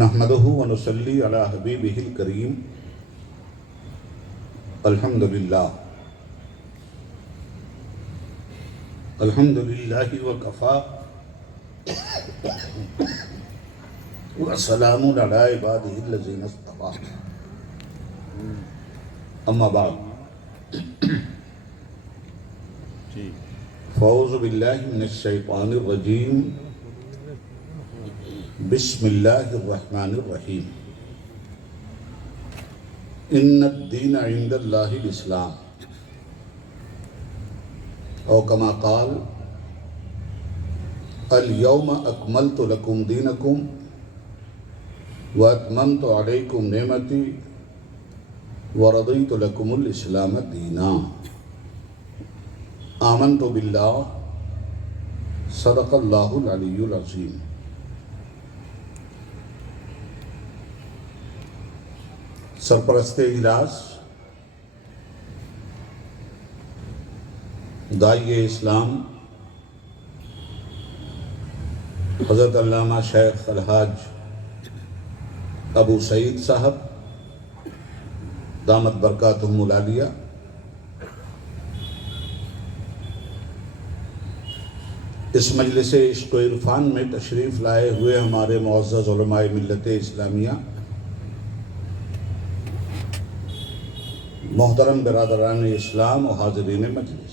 نحمده ونصلي على حبيبه الكريم الحمد لله وكفى وسلام على عباده الذين اصطفى اما بعد فاعوذ بالله من الشيطان الرجيم بسم اللہ الرحمن الرحیم ان الدین عند اللہ الاسلام او کما قال الیوم اکملت لکم دینکم واتممت علیکم نعمتی ورضیت لکم الاسلام دینا آمنت باللہ صدق اللہ العلی العظیم۔ سرپرست اجلاس داعی اسلام حضرت علامہ شیخ الحاج ابو سعید صاحب دامت برکاتہم العالیہ، اس مجلس عشق و عرفان میں تشریف لائے ہوئے ہمارے معزز علماء ملت اسلامیہ، محترم برادران اسلام و حاضرین مجلس،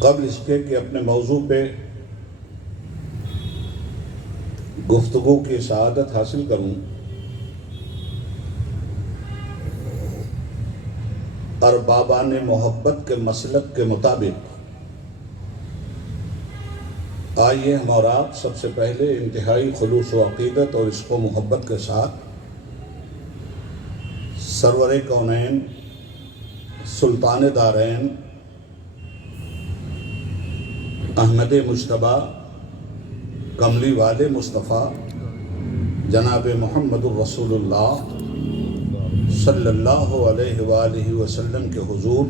قبل اس کے کہ اپنے موضوع پہ گفتگو کی سعادت حاصل کروں، اربابان محبت کے مسلک کے مطابق آئیے ہم اور آپ سب سے پہلے انتہائی خلوص و عقیدت اور عشق و محبت کے ساتھ سرور کونین سلطان دارین احمد مجتبیٰ کملی والے مصطفیٰ جناب محمد الرسول اللہ صلی اللہ علیہ وآلہ وسلم کے حضور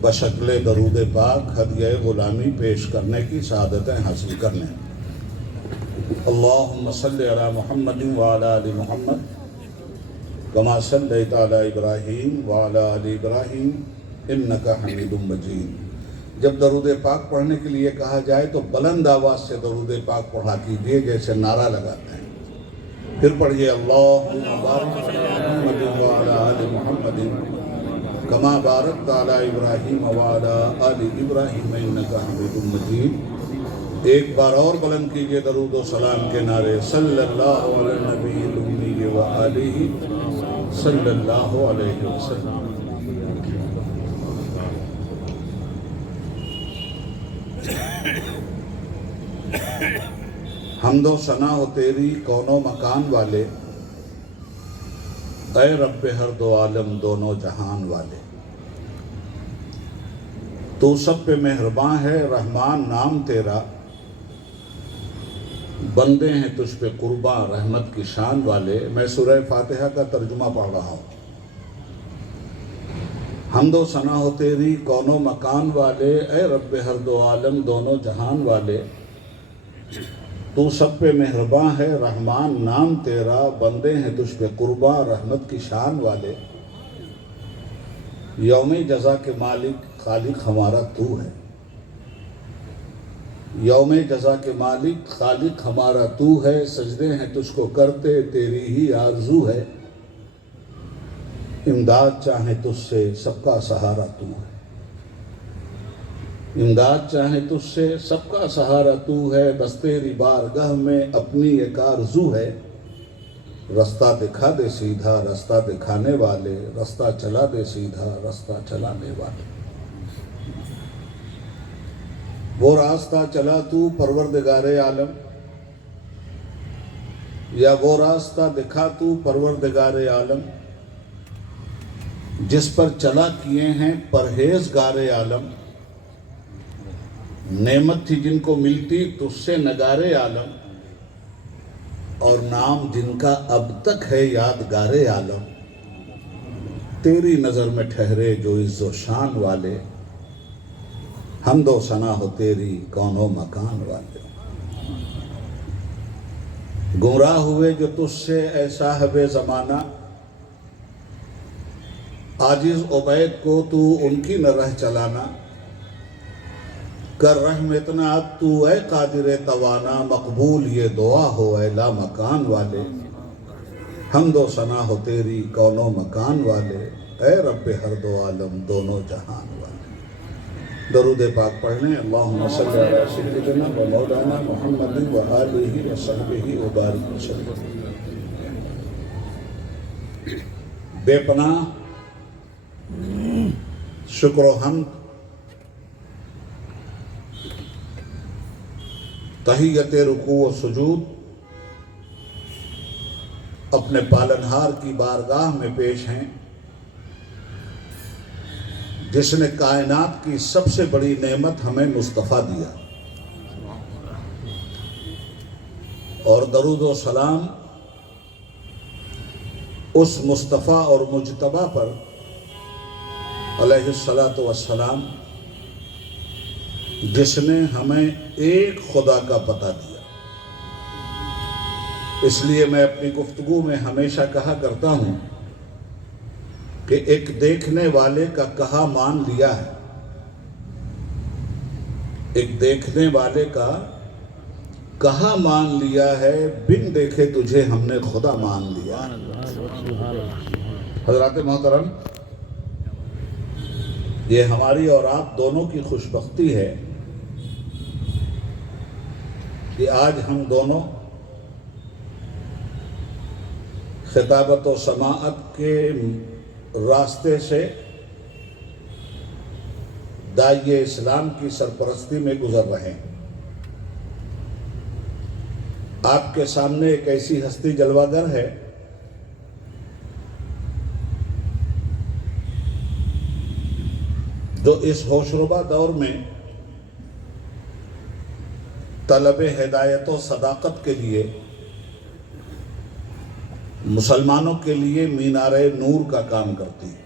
بشکل درود پاک ہدیہ غلامی پیش کرنے کی سعادتیں حاصل کرنے۔ اللہم صلی علی محمد وعلی آل محمد کما صلیت علی ابراہیم وعلی آل ابراہیم انکا حمید مجید۔ جب درود پاک پڑھنے کے لیے کہا جائے تو بلند آواز سے درود پاک پڑھا کیجئے جیسے نعرہ لگاتے ہیں، پھر پڑھئے اللہم بارک علی محمد وعلی آل محمد کما بارکت علی ابراہیم وعلی آل ابراہیم انکا حمید مجید۔ ایک بار اور بلند کیجئے درود و سلام کے نعرے، صلی اللہ علی النبی الامی وآلہ صلی اللہ علیہ وسلم۔ حمد و ثنا ہو تیری کون و مکان والے، اے رب ہر دو عالم دونوں جہان والے۔ تو سب پہ مہرباں ہے رحمان نام تیرا، بندے ہیں تجھ پہ قرباں رحمت کی شان والے۔ میں سورہ فاتحہ کا ترجمہ پڑھ رہا ہوں۔ حمد و ثنا ہو تیری کون و مکان والے، اے رب ہر دو عالم دونوں جہان والے۔ تو سب پہ مہرباں ہے رحمان نام تیرا، بندے ہیں تجھ پہ قرباں رحمت کی شان والے۔ یوم جزا کے مالک خالق ہمارا تو ہے، یوم جزا کے مالک خالق ہمارا تو ہے، سجدے ہیں تجھ کو کرتے تیری ہی آرزو ہے۔ امداد چاہیں تجھ سے سب کا سہارا تو ہے، امداد چاہیں تجھ سے سب کا سہارا تو ہے، بس تیری بارگاہ میں اپنی ایک آرزو ہے۔ رستہ دکھا دے سیدھا رستہ دکھانے والے، رستہ چلا دے سیدھا رستہ چلانے والے۔ وہ راستہ چلا تو پروردگار عالم، یا وہ راستہ دکھا تو پروردگار عالم، جس پر چلا کیے ہیں پرہیزگار عالم۔ نعمت تھی جن کو ملتی تجھ سے نگار عالم، اور نام جن کا اب تک ہے یادگار عالم۔ تیری نظر میں ٹھہرے جو عز و شان والے، حمد و ثنا ہو تیری کون و مکان والے، گمراہ ہوئے جو تجھ سے اے صاحب زمانہ، عاجز عبید کو تو ان کی نہ رہ چلانا، کر رحم اتنا اب تو اے قادر توانا، مقبول یہ دعا ہو اے لا مکان والے، حمد و ثنا ہو تیری کون و مکان والے، اے رب ہر دو عالم دونوں جہان والے۔ درود پاک پڑھ لیں۔ اللہم صلی علی سیدنا و مولانا محمد و آلہ و صحبہ و بارک وسلم۔ بے پناہ شکر و حمد، تحیت رکوع و سجود اپنے پالنہار کی بارگاہ میں پیش ہیں، جس نے کائنات کی سب سے بڑی نعمت ہمیں مصطفیٰ دیا، اور درود و سلام اس مصطفیٰ اور مجتبیٰ پر علیہ الصلاۃ والسلام، جس نے ہمیں ایک خدا کا پتہ دیا۔ اس لیے میں اپنی گفتگو میں ہمیشہ کہا کرتا ہوں کہ ایک دیکھنے والے کا کہا مان لیا ہے، ایک دیکھنے والے کا کہا مان لیا ہے، بن دیکھے تجھے ہم نے خدا مان لیا۔ حضرات محترم، یہ ہماری اور آپ دونوں کی خوش بختی ہے کہ آج ہم دونوں خطابت و سماعت کے راستے سے داعی اسلام کی سرپرستی میں گزر رہے ہیں۔ آپ کے سامنے ایک ایسی ہستی جلوہ گر ہے جو اس ہوشربا دور میں طلب ہدایت و صداقت کے لیے مسلمانوں کے لیے مینار نور کا کام کرتی ہے۔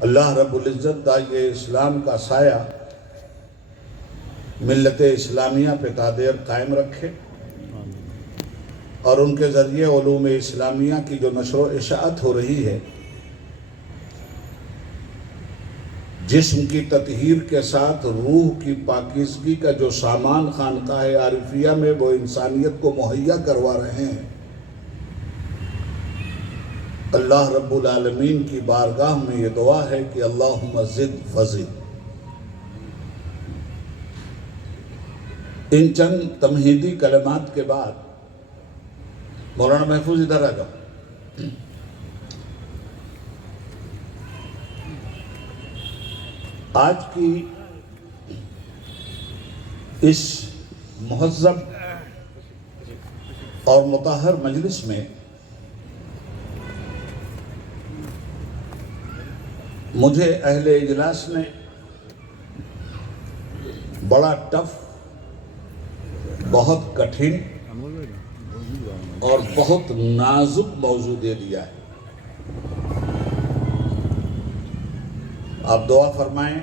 اللہ رب العزت داعی اسلام کا سایہ ملت اسلامیہ پہ قادر قائم رکھے، اور ان کے ذریعے علوم اسلامیہ کی جو نشر و اشاعت ہو رہی ہے، جسم کی تطہیر کے ساتھ روح کی پاکیزگی کا جو سامان خانقاہ عارفیہ میں وہ انسانیت کو مہیا کروا رہے ہیں، اللہ رب العالمین کی بارگاہ میں یہ دعا ہے کہ اللہم زد فزد۔ ان چند تمہیدی کلمات کے بعد مولانا محفوظ ادھر آ جاؤ۔ آج کی اس مہذب اور مطہر مجلس میں مجھے اہل اجلاس نے بڑا ٹف، بہت کٹھن اور بہت نازک موضوع دے دیا ہے۔ آپ دعا فرمائیں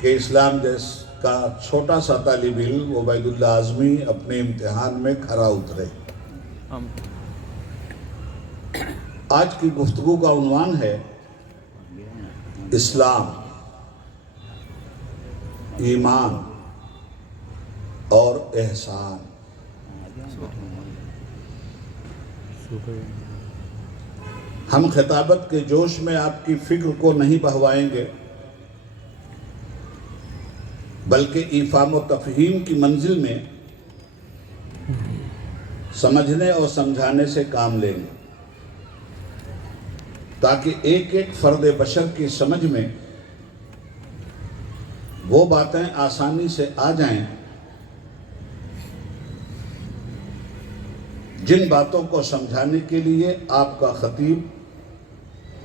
کہ اسلام جیس کا چھوٹا سا طالب علم عبید اللہ اعظمی اپنے امتحان میں کھرا اترے۔ آج کی گفتگو کا عنوان ہے اسلام، ایمان اور احسان۔ ہم خطابت کے جوش میں آپ کی فکر کو نہیں بہوائیں گے، بلکہ ایفام و تفہیم کی منزل میں سمجھنے اور سمجھانے سے کام لیں گے، تاکہ ایک ایک فرد بشر کی سمجھ میں وہ باتیں آسانی سے آ جائیں جن باتوں کو سمجھانے کے لیے آپ کا خطیب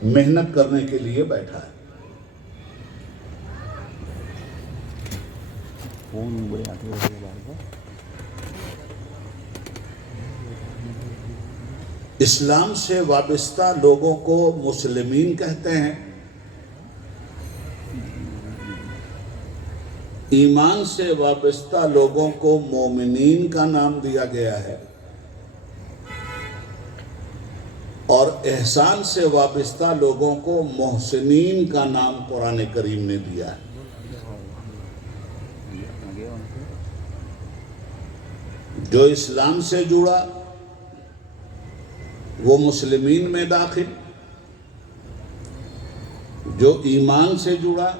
محنت کرنے کے لیے بیٹھا ہے۔ اسلام سے وابستہ لوگوں کو مسلمین کہتے ہیں، ایمان سے وابستہ لوگوں کو مومنین کا نام دیا گیا ہے اور احسان سے وابستہ لوگوں کو محسنین کا نام قرآن کریم نے دیا ہے۔ جو اسلام سے جڑا وہ مسلمین میں داخل، جو ایمان سے جڑا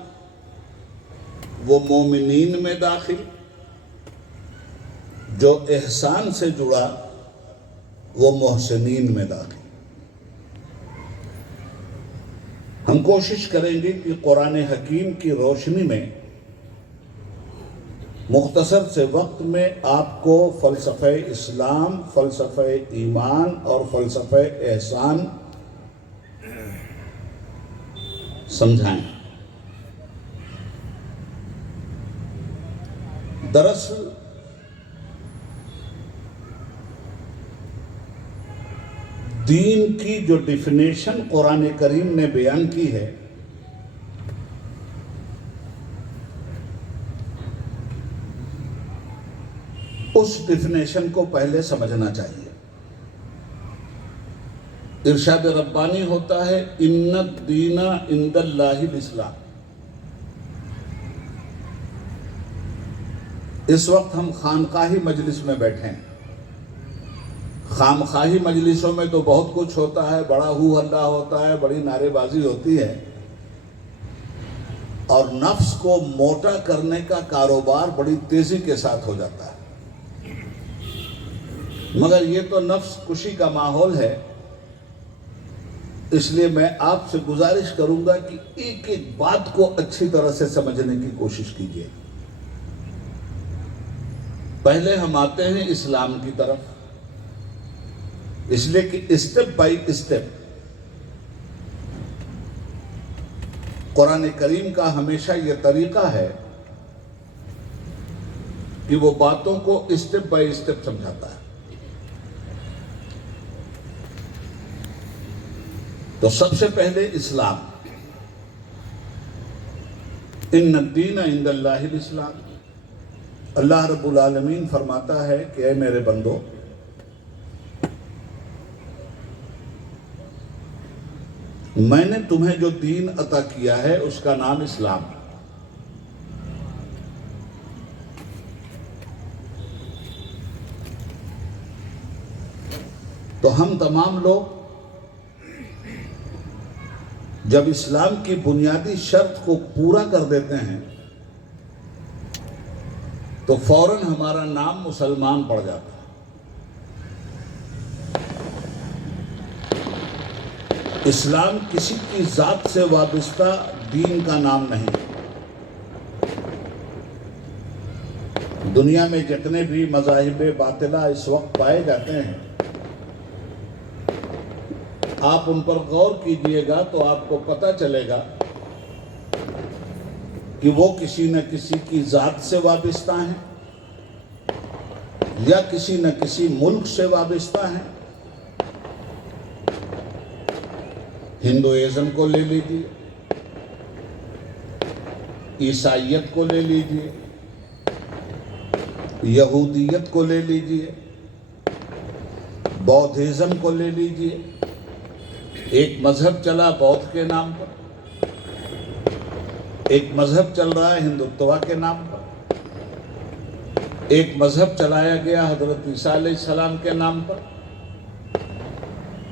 وہ مومنین میں داخل، جو احسان سے جڑا وہ محسنین میں داخل۔ ہم کوشش کریں گے کہ قرآن حکیم کی روشنی میں مختصر سے وقت میں آپ کو فلسفہ اسلام، فلسفہ ایمان اور فلسفہ احسان سمجھائیں۔ دراصل دین کی جو ڈیفینیشن قرآن کریم نے بیان کی ہے اس ڈیفینیشن کو پہلے سمجھنا چاہیے۔ ارشاد ربانی ہوتا ہے ان الدین عند اللہ الاسلام۔ اس وقت ہم خانقاہی مجلس میں بیٹھے ہیں۔ خامخواہی مجلسوں میں تو بہت کچھ ہوتا ہے، بڑا ہو ہلا ہوتا ہے، بڑی نعرے بازی ہوتی ہے اور نفس کو موٹا کرنے کا کاروبار بڑی تیزی کے ساتھ ہو جاتا ہے۔ مگر یہ تو نفس کشی کا ماحول ہے، اس لیے میں آپ سے گزارش کروں گا کہ ایک ایک بات کو اچھی طرح سے سمجھنے کی کوشش کیجیے۔ پہلے ہم آتے ہیں اسلام کی طرف، اس لیے کہ اسٹیپ بائی اسٹیپ قرآن کریم کا ہمیشہ یہ طریقہ ہے کہ وہ باتوں کو اسٹیپ بائی اسٹیپ سمجھاتا ہے۔ تو سب سے پہلے اسلام، ان الدین عند اللہ الاسلام۔ اللہ رب العالمین فرماتا ہے کہ اے میرے بندو، میں نے تمہیں جو دین عطا کیا ہے اس کا نام اسلام ہے۔ تو ہم تمام لوگ جب اسلام کی بنیادی شرط کو پورا کر دیتے ہیں تو فوراً ہمارا نام مسلمان پڑ جاتا ہے۔ اسلام کسی کی ذات سے وابستہ دین کا نام نہیں۔ دنیا میں جتنے بھی مذاہب باطلہ اس وقت پائے جاتے ہیں، آپ ان پر غور کیجئے گا تو آپ کو پتہ چلے گا کہ وہ کسی نہ کسی کی ذات سے وابستہ ہیں یا کسی نہ کسی ملک سے وابستہ ہیں۔ ہندوازم کو لے لیجئے، عیسائیت کو لے لیجئے، یہودیت کو لے لیجئے، بودھزم کو لے لیجئے۔ ایک مذہب چلا بودھ کے نام پر، ایک مذہب چل رہا ہے ہندوتوا کے نام پر، ایک مذہب چلایا گیا حضرت عیسیٰ علیہ السلام کے نام پر،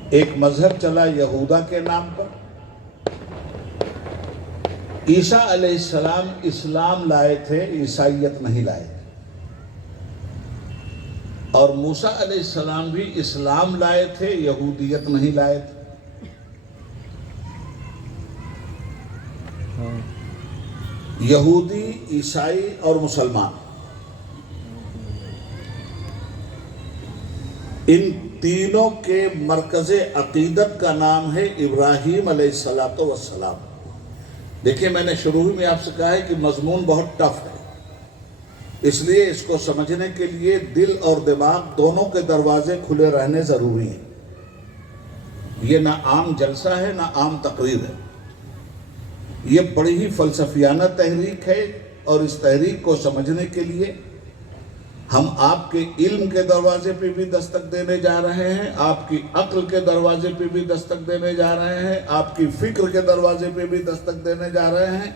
ایک مذہب چلا یہودا کے نام پر۔ عیسیٰ علیہ السلام اسلام لائے تھے، عیسائیت نہیں لائے تھے، اور موسیٰ علیہ السلام بھی اسلام لائے تھے، یہودیت نہیں لائے تھے۔ یہودی، عیسائی اور مسلمان، ان تینوں کے مرکز عقیدت کا نام ہے ابراہیم علیہ السلام۔ دیکھیں، میں نے شروع میں آپ سے کہا ہے کہ مضمون بہت ٹف ہے، اس لیے اس کو سمجھنے کے لیے دل اور دماغ دونوں کے دروازے کھلے رہنے ضروری ہیں۔ یہ نہ عام جلسہ ہے نہ عام تقریر ہے، یہ بڑی ہی فلسفیانہ تحریک ہے اور اس تحریک کو سمجھنے کے لیے ہم آپ کے علم کے دروازے پہ بھی دستک دینے جا رہے ہیں، آپ کی عقل کے دروازے پہ بھی دستک دینے جا رہے ہیں، آپ کی فکر کے دروازے پہ بھی دستک دینے جا رہے ہیں،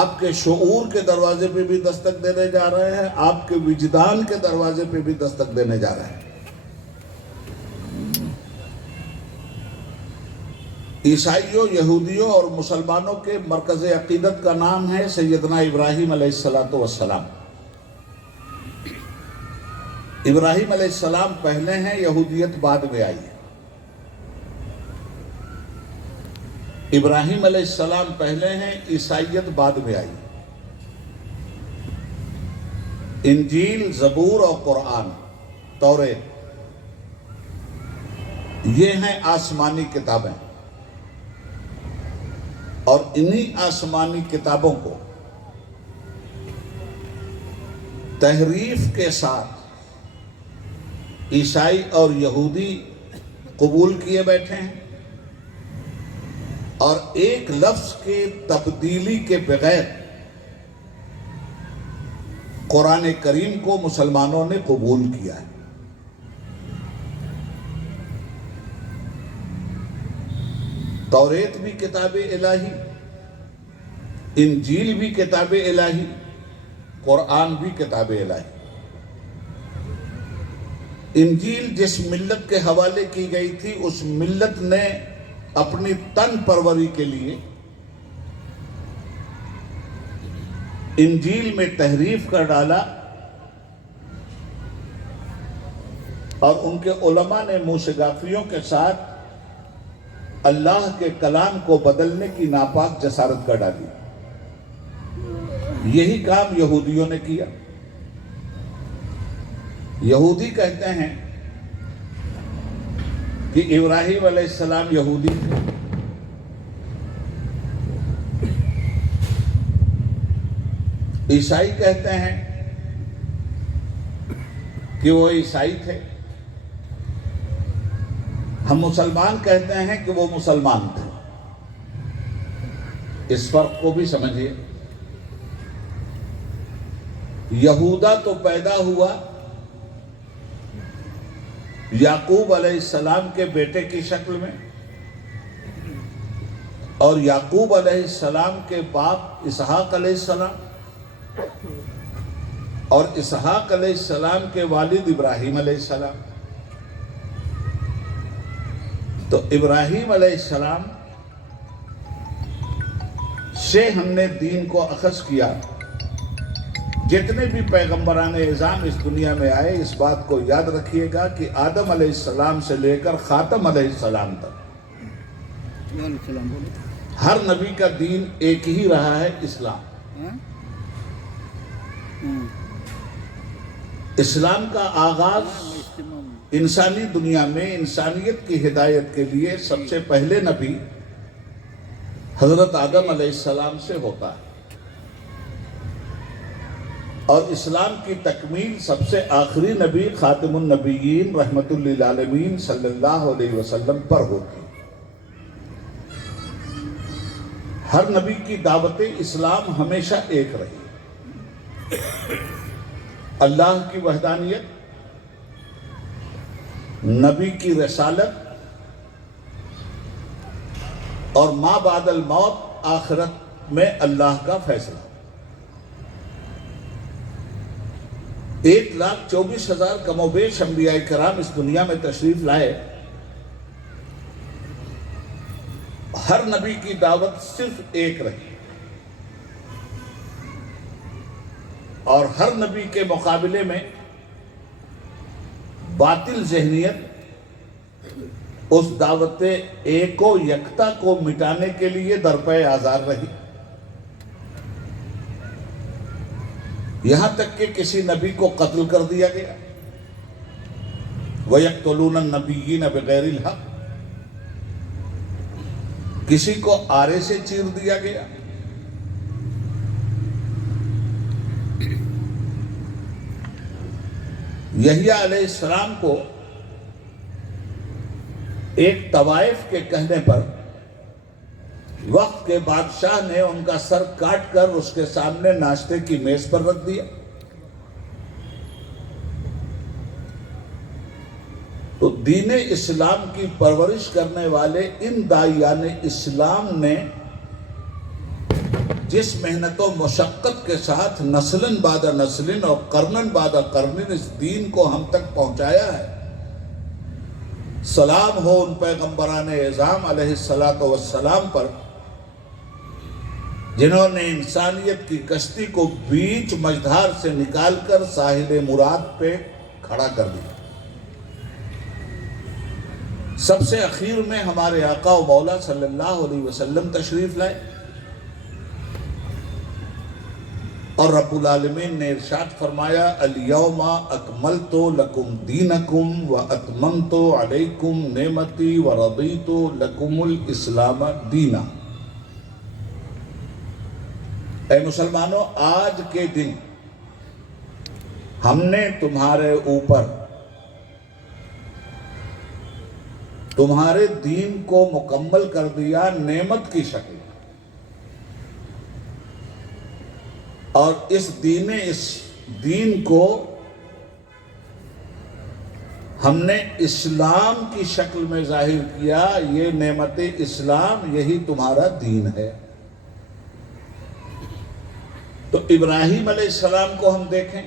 آپ کے شعور کے دروازے پہ بھی دستک دینے جا رہے ہیں، آپ کے وجدان کے دروازے پہ بھی دستک دینے جا رہے ہیں۔ عیسائیوں، یہودیوں اور مسلمانوں کے مرکز عقیدت کا نام ہے سیدنا ابراہیم علیہ السلام۔ ابراہیم علیہ السلام پہلے ہیں، یہودیت بعد میں آئی ہے۔ ابراہیم علیہ السلام پہلے ہیں، عیسائیت بعد میں آئی۔ انجیل، زبور اور قرآن، توریت، یہ ہیں آسمانی کتابیں، اور انہی آسمانی کتابوں کو تحریف کے ساتھ عیسائی اور یہودی قبول کیے بیٹھے ہیں، اور ایک لفظ کے تبدیلی کے بغیر قرآن کریم کو مسلمانوں نے قبول کیا ہے۔ توریت بھی کتاب الہی، انجیل بھی کتاب الہی، قرآن بھی کتاب الہی۔ انجیل جس ملت کے حوالے کی گئی تھی، اس ملت نے اپنی تن پروری کے لیے انجیل میں تحریف کر ڈالا، اور ان کے علماء نے موسیقافیوں کے ساتھ اللہ کے کلام کو بدلنے کی ناپاک جسارت کر ڈالی۔ یہی کام یہودیوں نے کیا۔ یہودی کہتے ہیں کہ ابراہیم علیہ السلام یہودی تھے، عیسائی کہتے ہیں کہ وہ عیسائی تھے، ہم مسلمان کہتے ہیں کہ وہ مسلمان تھے۔ اس فرق کو بھی سمجھیے۔ یہودا تو پیدا ہوا یعقوب علیہ السلام کے بیٹے کی شکل میں، اور یعقوب علیہ السلام کے باپ اسحاق علیہ السلام، اور اسحاق علیہ السلام کے والد ابراہیم علیہ السلام۔ تو ابراہیم علیہ السلام سے ہم نے دین کو اخذ کیا۔ جتنے بھی پیغمبران اعظام اس دنیا میں آئے، اس بات کو یاد رکھیے گا کہ آدم علیہ السلام سے لے کر خاتم علیہ السلام تک ہر نبی کا دین ایک ہی رہا ہے، اسلام۔ اسلام کا آغاز انسانی دنیا میں انسانیت کی ہدایت کے لیے سب سے پہلے نبی حضرت آدم علیہ السلام سے ہوتا ہے، اور اسلام کی تکمیل سب سے آخری نبی خاتم النبیین رحمت للعالمین صلی اللہ علیہ وسلم پر ہوتی ہے۔ ہر نبی کی دعوت اسلام ہمیشہ ایک رہی، اللہ کی وحدانیت، نبی کی رسالت، اور ما بعد الموت، آخرت میں اللہ کا فیصلہ۔ 1,24,000 کم و بیش انبیاء کرام اس دنیا میں تشریف لائے، ہر نبی کی دعوت صرف ایک رہی، اور ہر نبی کے مقابلے میں باطل ذہنیت اس دعوت ایک و یکتا کو مٹانے کے لیے درپے آزار رہی، یہاں تک کہ کسی نبی کو قتل کر دیا گیا۔ وَيَقْتُلُونَ النَّبِيِّينَ بِغَيْرِ الْحَقِّ، کسی کو آرے سے چیر دیا گیا۔ یحییٰ علیہ السلام کو ایک طوائف کے کہنے پر وقت کے بادشاہ نے ان کا سر کاٹ کر اس کے سامنے ناشتے کی میز پر رکھ دیا۔ تو دین اسلام کی پرورش کرنے والے ان داعیان اسلام نے جس محنت و مشقت کے ساتھ نسلن بعد نسلن اور قرنن بعد قرنن اس دین کو ہم تک پہنچایا ہے، سلام ہو ان پیغمبران اعظام علیہ السلام پر جنہوں نے انسانیت کی کشتی کو بیچ مجدھار سے نکال کر ساحل مراد پہ کھڑا کر دیا۔ سب سے اخیر میں ہمارے آقا و مولا صلی اللہ علیہ وسلم تشریف لائے اور رب العالمین نے ارشاد فرمایا الیوم اکملت لکم دینکم واتممت علیکم نعمتی ورضیت لکم الاسلام دینا۔ اے مسلمانوں، آج کے دن ہم نے تمہارے اوپر تمہارے دین کو مکمل کر دیا نعمت کی شکل، اور اس دین کو ہم نے اسلام کی شکل میں ظاہر کیا۔ یہ نعمت اسلام، یہی تمہارا دین ہے۔ تو ابراہیم علیہ السلام کو ہم دیکھیں،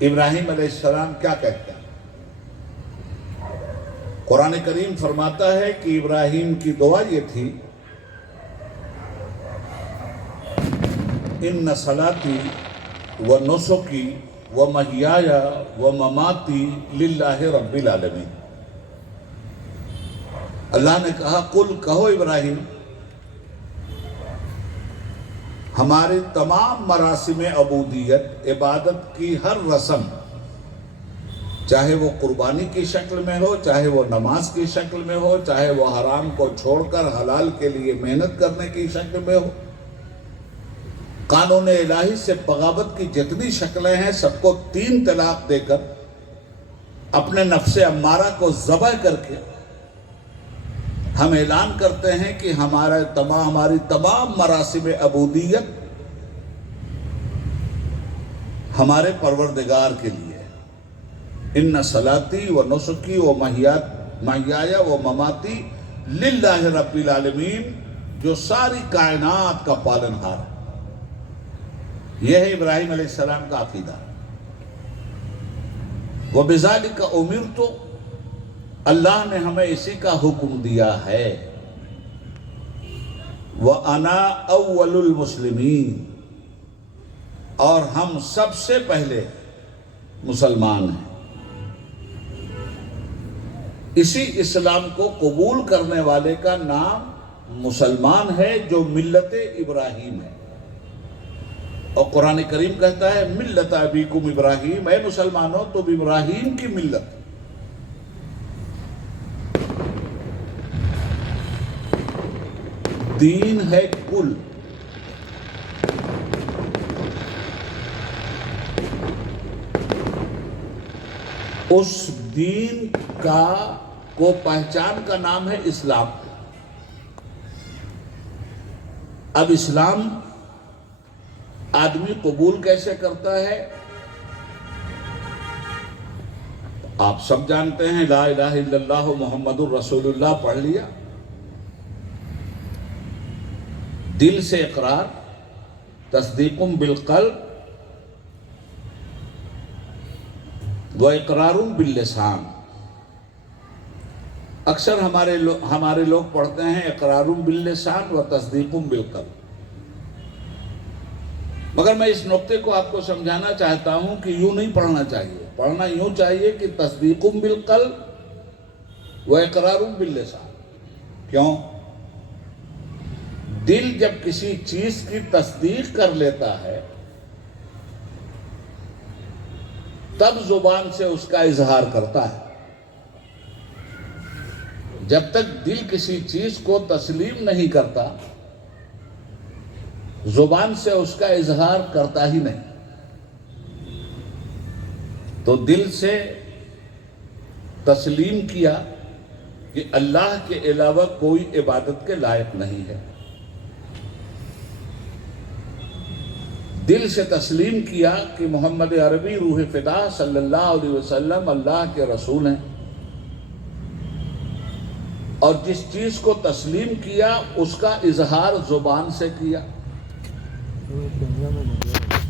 ابراہیم علیہ السلام کیا کہتے ہیں؟ قرآن کریم فرماتا ہے کہ ابراہیم کی دعا یہ تھی ان صلاتی و نسکی و محیای و مماتی للہ رب العالمین۔ اللہ نے کہا قل، کہو ابراہیم، ہماری تمام مراسم عبودیت، عبادت کی ہر رسم، چاہے وہ قربانی کی شکل میں ہو، چاہے وہ نماز کی شکل میں ہو، چاہے وہ حرام کو چھوڑ کر حلال کے لیے محنت کرنے کی شکل میں ہو، قانون الہی سے بغاوت کی جتنی شکلیں ہیں، سب کو 3 طلاق دے کر اپنے نفس امارہ کو ذبح کر کے ہم اعلان کرتے ہیں کہ ہماری تمام مراسم عبودیت ہمارے پروردگار کے لیے۔ ان صلاتی و نسکی و محیای و مماتی للہ رب العالمین، جو ساری کائنات کا پالنہار ہے۔ یہ ہے ابراہیم علیہ السلام کا عقیدہ۔ وَبِذَلِكَ أُمِرْتُ، اللہ نے ہمیں اسی کا حکم دیا ہے۔ وَأَنَا أَوَّلُ الْمُسْلِمِينَ، اور ہم سب سے پہلے مسلمان ہیں۔ اسی اسلام کو قبول کرنے والے کا نام مسلمان ہے، جو ملت ابراہیم ہے۔ اور قرآن کریم کہتا ہے ملت ابیکم ابراہیم، اے مسلمانوں تم ابراہیم کی ملت۔ دین ہے کل، اس دین کو پہچان کا نام ہے اسلام۔ اب اسلام آدمی قبول کیسے کرتا ہے؟ آپ سب جانتے ہیں، لا الہ الا اللہ محمد الرسول اللہ پڑھ لیا، دل سے اقرار، تصدیق بالقلب و اقرار باللسان۔ اکثر ہمارے لوگ پڑھتے ہیں اقرار باللسان و تصدیق بالقلب، مگر میں اس نقطے کو آپ کو سمجھانا چاہتا ہوں کہ یوں نہیں پڑھنا چاہیے۔ پڑھنا یوں چاہیے کہ تصدیق بالقلب و اقرار باللسان۔ کیوں؟ دل جب کسی چیز کی تصدیق کر لیتا ہے تب زبان سے اس کا اظہار کرتا ہے۔ جب تک دل کسی چیز کو تسلیم نہیں کرتا زبان سے اس کا اظہار کرتا ہی نہیں۔ تو دل سے تسلیم کیا کہ اللہ کے علاوہ کوئی عبادت کے لائق نہیں ہے، دل سے تسلیم کیا کہ محمد عربی روح فدا صلی اللہ علیہ وسلم اللہ کے رسول ہیں، اور جس چیز کو تسلیم کیا اس کا اظہار زبان سے کیا۔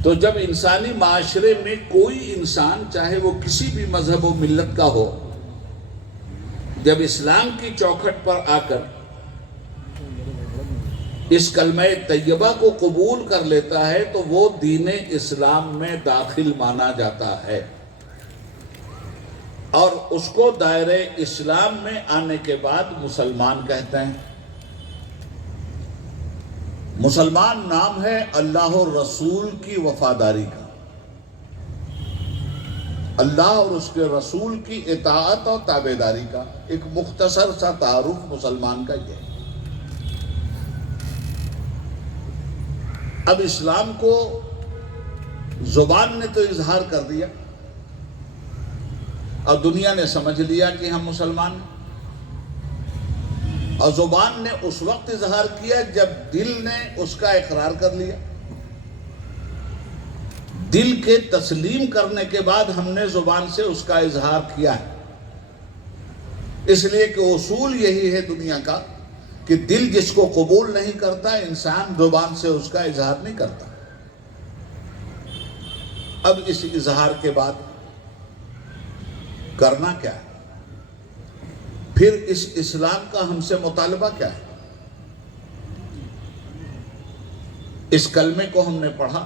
تو جب انسانی معاشرے میں کوئی انسان چاہے وہ کسی بھی مذہب و ملت کا ہو، جب اسلام کی چوکھٹ پر آ کر اس کلمہ طیبہ کو قبول کر لیتا ہے تو وہ دین اسلام میں داخل مانا جاتا ہے، اور اس کو دائرہ اسلام میں آنے کے بعد مسلمان کہتے ہیں۔ مسلمان نام ہے اللہ اور رسول کی وفاداری کا، اللہ اور اس کے رسول کی اطاعت اور تابعداری کا۔ ایک مختصر سا تعارف مسلمان کا یہ ہے۔ اب اسلام کو زبان نے تو اظہار کر دیا اور دنیا نے سمجھ لیا کہ ہم مسلمان ہیں، اور زبان نے اس وقت اظہار کیا جب دل نے اس کا اقرار کر لیا۔ دل کے تسلیم کرنے کے بعد ہم نے زبان سے اس کا اظہار کیا ہے، اس لیے کہ اصول یہی ہے دنیا کا کہ دل جس کو قبول نہیں کرتا انسان زبان سے اس کا اظہار نہیں کرتا۔ اب اس اظہار کے بعد کرنا کیا ہے؟ پھر اس اسلام کا ہم سے مطالبہ کیا ہے؟ اس کلمے کو ہم نے پڑھا،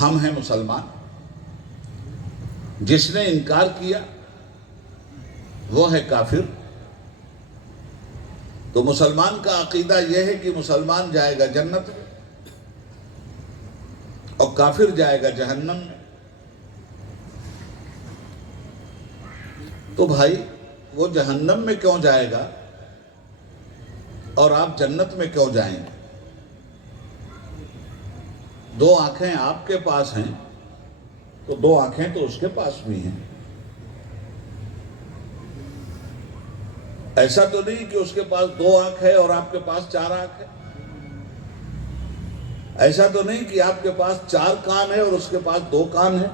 ہم ہیں مسلمان۔ جس نے انکار کیا وہ ہے کافر۔ تو مسلمان کا عقیدہ یہ ہے کہ مسلمان جائے گا جنت میں اور کافر جائے گا جہنم میں۔ تو بھائی وہ جہنم میں کیوں جائے گا اور آپ جنت میں کیوں جائیں گے؟ دو آنکھیں آپ کے پاس ہیں تو دو آنکھیں تو اس کے پاس بھی ہیں۔ ایسا تو نہیں کہ اس کے پاس دو آنکھ ہے اور آپ کے پاس چار آنکھ ہے۔ ایسا تو نہیں کہ آپ کے پاس چار کان ہے اور اس کے پاس دو کان ہے۔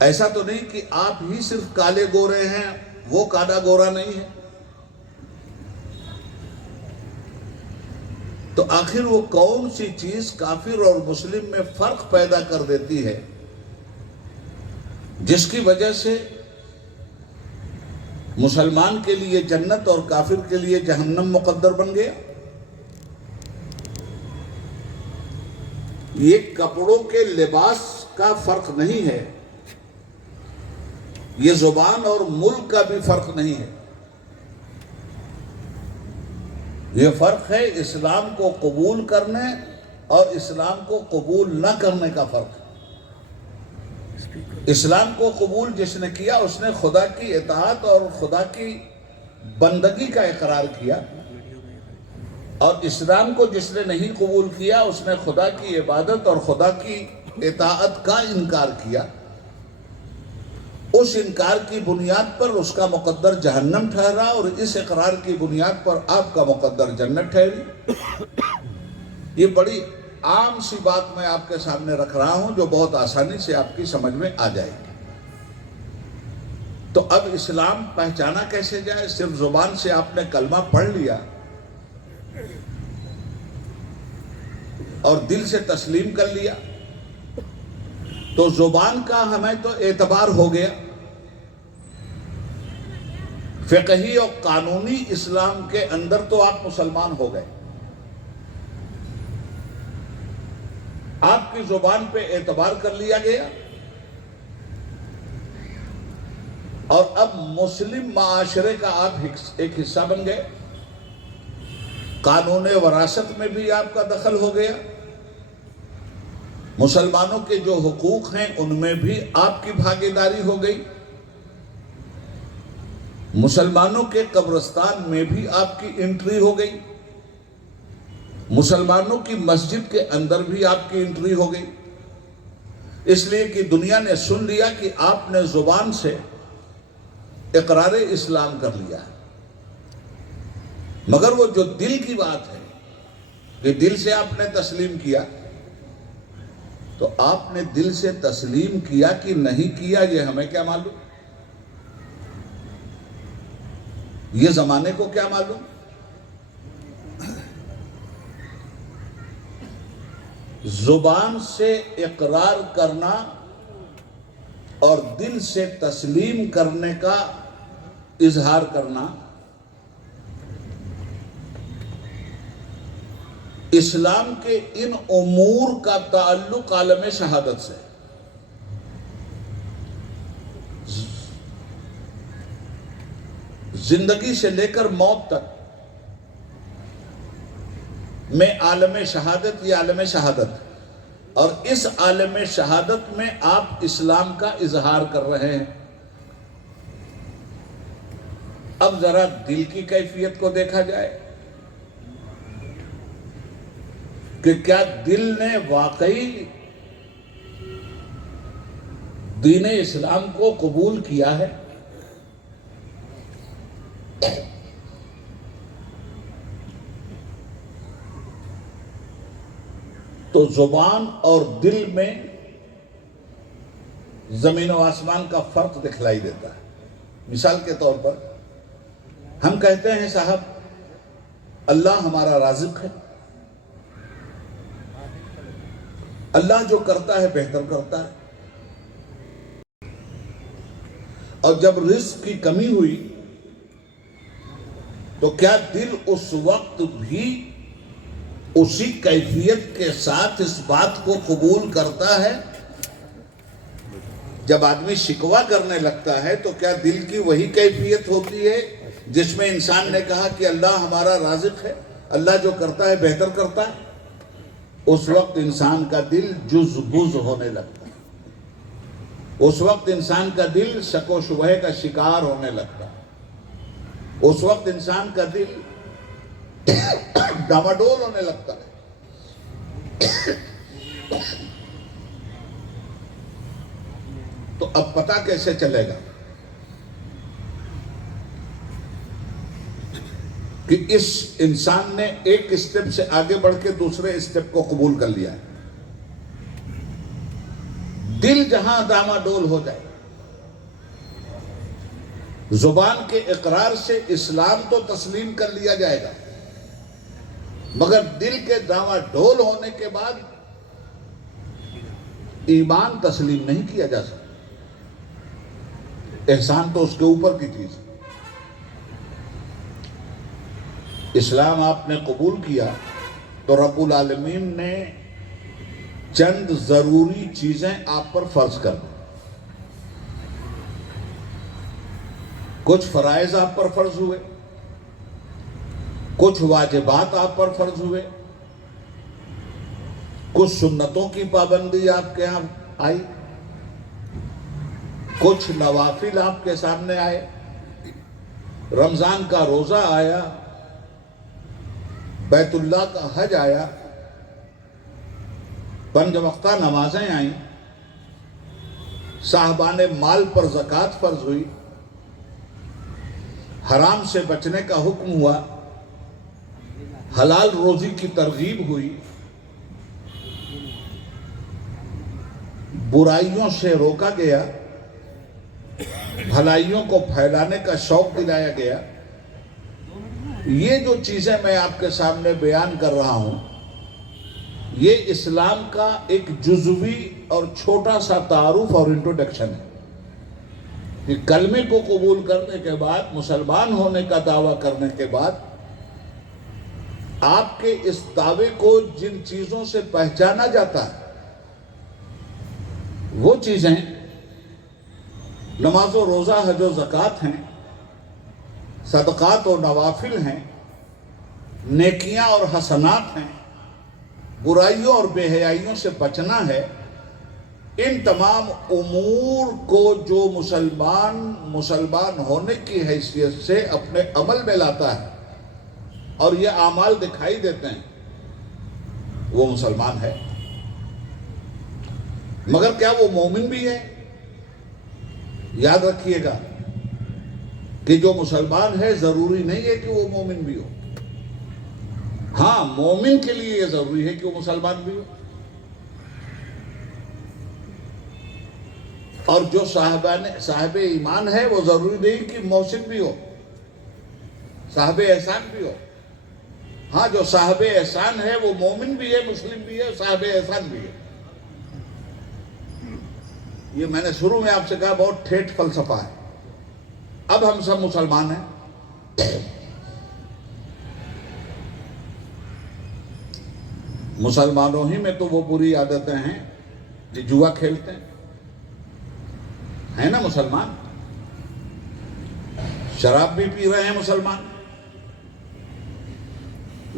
ایسا تو نہیں کہ آپ ہی صرف کالے گورے ہیں، وہ کالا گورا نہیں ہے۔ تو آخر وہ کون سی چیز کافر اور مسلم میں فرق پیدا کر دیتی ہے جس کی وجہ سے مسلمان کے لیے جنت اور کافر کے لیے جہنم مقدر بن گیا؟ یہ کپڑوں کے لباس کا فرق نہیں ہے، یہ زبان اور ملک کا بھی فرق نہیں ہے، یہ فرق ہے اسلام کو قبول کرنے اور اسلام کو قبول نہ کرنے کا فرق۔ اسلام کو قبول جس نے کیا اس نے خدا کی اطاعت اور خدا کی بندگی کا اقرار کیا، اور اسلام کو جس نے نہیں قبول کیا اس نے خدا کی عبادت اور خدا کی اطاعت کا انکار کیا۔ اس انکار کی بنیاد پر اس کا مقدر جہنم ٹھہرا اور اس اقرار کی بنیاد پر آپ کا مقدر جنت ٹھہری۔ یہ بڑی عام سی بات میں آپ کے سامنے رکھ رہا ہوں جو بہت آسانی سے آپ کی سمجھ میں آ جائے گی۔ تو اب اسلام پہچانا کیسے جائے؟ صرف زبان سے آپ نے کلمہ پڑھ لیا اور دل سے تسلیم کر لیا تو زبان کا ہمیں تو اعتبار ہو گیا، فقہی اور قانونی اسلام کے اندر تو آپ مسلمان ہو گئے، آپ کی زبان پہ اعتبار کر لیا گیا، اور اب مسلم معاشرے کا آپ ایک حصہ بن گئے، قانون وراثت میں بھی آپ کا دخل ہو گیا، مسلمانوں کے جو حقوق ہیں ان میں بھی آپ کی بھاگیداری ہو گئی، مسلمانوں کے قبرستان میں بھی آپ کی انٹری ہو گئی، مسلمانوں کی مسجد کے اندر بھی آپ کی انٹری ہو گئی، اس لیے کہ دنیا نے سن لیا کہ آپ نے زبان سے اقرار اسلام کر لیا، مگر وہ جو دل کی بات ہے کہ دل سے آپ نے تسلیم کیا، تو آپ نے دل سے تسلیم کیا کہ نہیں کیا یہ ہمیں کیا معلوم، یہ زمانے کو کیا معلوم۔ زبان سے اقرار کرنا اور دل سے تسلیم کرنے کا اظہار کرنا اسلام کے ان امور کا تعلق عالم شہادت سے، زندگی سے لے کر موت تک میں عالم شہادت، یہ عالم شہادت، اور اس عالم شہادت میں آپ اسلام کا اظہار کر رہے ہیں۔ اب ذرا دل کی کیفیت کو دیکھا جائے کہ کیا دل نے واقعی دین اسلام کو قبول کیا ہے؟ تو زبان اور دل میں زمین و آسمان کا فرق دکھلائی دیتا ہے۔ مثال کے طور پر ہم کہتے ہیں صاحب اللہ ہمارا رازق ہے، اللہ جو کرتا ہے بہتر کرتا ہے، اور جب رزق کی کمی ہوئی تو کیا دل اس وقت بھی اسی کیفیت کے ساتھ اس بات کو قبول کرتا ہے؟ جب آدمی شکوہ کرنے لگتا ہے تو کیا دل کی وہی کیفیت ہوتی ہے جس میں انسان نے کہا کہ اللہ ہمارا رازق ہے، اللہ جو کرتا ہے بہتر کرتا ہے؟ اس وقت انسان کا دل جز بز ہونے لگتا ہے، اس وقت انسان کا دل شک و شبہے کا شکار ہونے لگتا ہے، اس وقت انسان کا دل ڈاماڈول ہونے لگتا ہے۔ تو اب پتہ کیسے چلے گا کہ اس انسان نے ایک اسٹیپ سے آگے بڑھ کے دوسرے اسٹیپ کو قبول کر لیا ہے؟ دل جہاں ڈاماڈول ہو جائے، زبان کے اقرار سے اسلام تو تسلیم کر لیا جائے گا، مگر دل کے ڈاماڈول ہونے کے بعد ایمان تسلیم نہیں کیا جا سکتا۔ احسان تو اس کے اوپر کی چیز ہے۔ اسلام آپ نے قبول کیا تو رب العالمین نے چند ضروری چیزیں آپ پر فرض کر دی۔ کچھ فرائض آپ پر فرض ہوئے، کچھ واجبات آپ پر فرض ہوئے، کچھ سنتوں کی پابندی آپ کے ہاں آئی، کچھ نوافل آپ کے سامنے آئے، رمضان کا روزہ آیا، بیت اللہ کا حج آیا، 5 وقتہ نمازیں آئیں، صاحبان مال پر زکوٰۃ فرض ہوئی، حرام سے بچنے کا حکم ہوا، حلال روزی کی ترغیب ہوئی، برائیوں سے روکا گیا، بھلائیوں کو پھیلانے کا شوق دلایا گیا۔ یہ جو چیزیں میں آپ کے سامنے بیان کر رہا ہوں، یہ اسلام کا ایک جزوی اور چھوٹا سا تعارف اور انٹروڈکشن ہے کہ کلمے کو قبول کرنے کے بعد، مسلمان ہونے کا دعویٰ کرنے کے بعد، آپ کے اس دعوے کو جن چیزوں سے پہچانا جاتا ہے وہ چیزیں نماز و روزہ، حج و زکوٰۃ ہیں، صدقات و نوافل ہیں، نیکیاں اور حسنات ہیں، برائیوں اور بے حیائیوں سے بچنا ہے۔ ان تمام امور کو جو مسلمان ہونے کی حیثیت سے اپنے عمل میں لاتا ہے اور یہ اعمال دکھائی دیتے ہیں، وہ مسلمان ہے۔ مگر کیا وہ مومن بھی ہے؟ یاد رکھیے گا، کہ جو مسلمان ہے ضروری نہیں ہے کہ وہ مومن بھی ہو. ہاں مومن کے لیے یہ ضروری ہے کہ وہ مسلمان بھی ہو. اور جو صاحب ایمان ہے وہ ضروری نہیں کہ محسن بھی ہو، صاحب احسان بھی ہو. ہاں جو صاحب احسان ہے وہ مومن بھی ہے، مسلم بھی ہے، صاحب احسان بھی ہے. یہ میں نے شروع میں آپ سے کہا بہت ٹھیٹ فلسفہ ہے. اب ہم سب مسلمان ہیں. مسلمانوں ہی میں تو وہ بری عادتیں ہیں کہ جوا کھیلتے ہیں نا مسلمان، شراب بھی پی رہے ہیں مسلمان،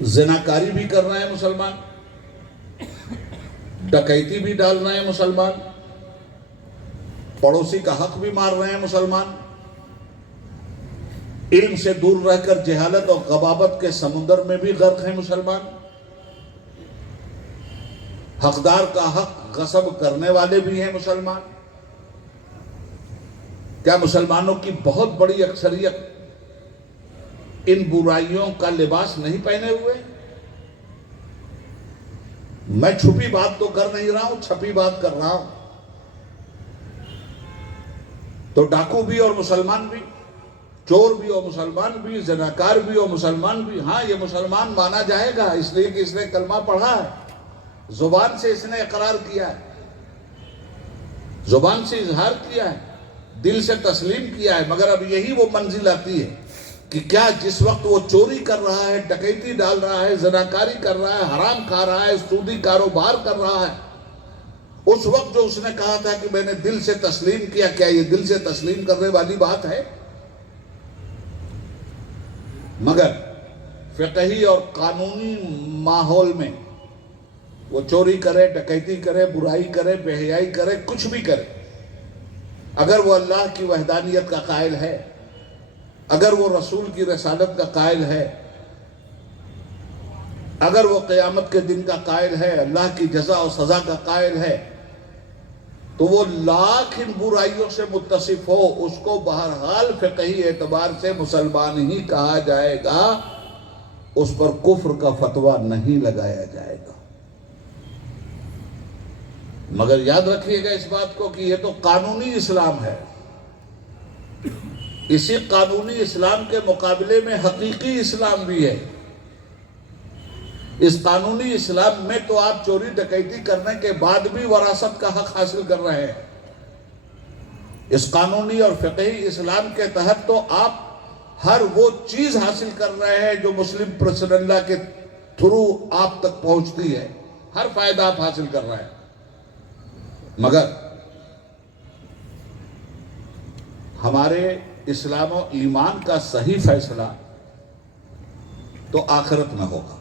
زناکاری بھی کر رہے ہیں مسلمان، ڈکیتی بھی ڈال رہے ہیں مسلمان، پڑوسی کا حق بھی مار رہے ہیں مسلمان، علم سے دور رہ کر جہالت اور غباوت کے سمندر میں بھی غرق ہیں مسلمان، حقدار کا حق غصب کرنے والے بھی ہیں مسلمان. کیا مسلمانوں کی بہت بڑی اکثریت ان برائیوں کا لباس نہیں پہنے ہوئے؟ میں چھپی بات تو کر نہیں رہا ہوں، چھپی بات کر رہا ہوں. تو ڈاکو بھی اور مسلمان بھی، چور بھی اور مسلمان بھی، زناکار بھی اور مسلمان بھی. ہاں یہ مسلمان مانا جائے گا اس لیے کہ اس نے کلمہ پڑھا ہے، زبان سے اس نے اقرار کیا ہے، زبان سے اظہار کیا ہے، دل سے تسلیم کیا ہے. مگر اب یہی وہ منزل آتی ہے کہ کیا جس وقت وہ چوری کر رہا ہے، ڈکیتی ڈال رہا ہے، زناکاری کر رہا ہے، حرام کھا رہا ہے، سودی کاروبار کر رہا ہے، اس وقت جو اس نے کہا تھا کہ میں نے دل سے تسلیم کیا، کیا یہ دل سے تسلیم کرنے والی بات ہے؟ مگر فقہی اور قانونی ماحول میں وہ چوری کرے، ڈکیتی کرے، برائی کرے، بے حیائی کرے، کچھ بھی کرے، اگر وہ اللہ کی وحدانیت کا قائل ہے، اگر وہ رسول کی رسالت کا قائل ہے، اگر وہ قیامت کے دن کا قائل ہے، اللہ کی جزا و سزا کا قائل ہے، تو وہ لاکھ ان برائیوں سے متصف ہو، اس کو بہرحال فقہی اعتبار سے مسلمان ہی کہا جائے گا، اس پر کفر کا فتویٰ نہیں لگایا جائے گا. مگر یاد رکھیے گا اس بات کو کہ یہ تو قانونی اسلام ہے. اسی قانونی اسلام کے مقابلے میں حقیقی اسلام بھی ہے. اس قانونی اسلام میں تو آپ چوری ڈکیتی کرنے کے بعد بھی وراثت کا حق حاصل کر رہے ہیں. اس قانونی اور فقہی اسلام کے تحت تو آپ ہر وہ چیز حاصل کر رہے ہیں جو مسلم پریسیڈنٹ اللہ کے تھرو آپ تک پہنچتی ہے، ہر فائدہ آپ حاصل کر رہے ہیں. مگر ہمارے اسلام و ایمان کا صحیح فیصلہ تو آخرت میں ہوگا.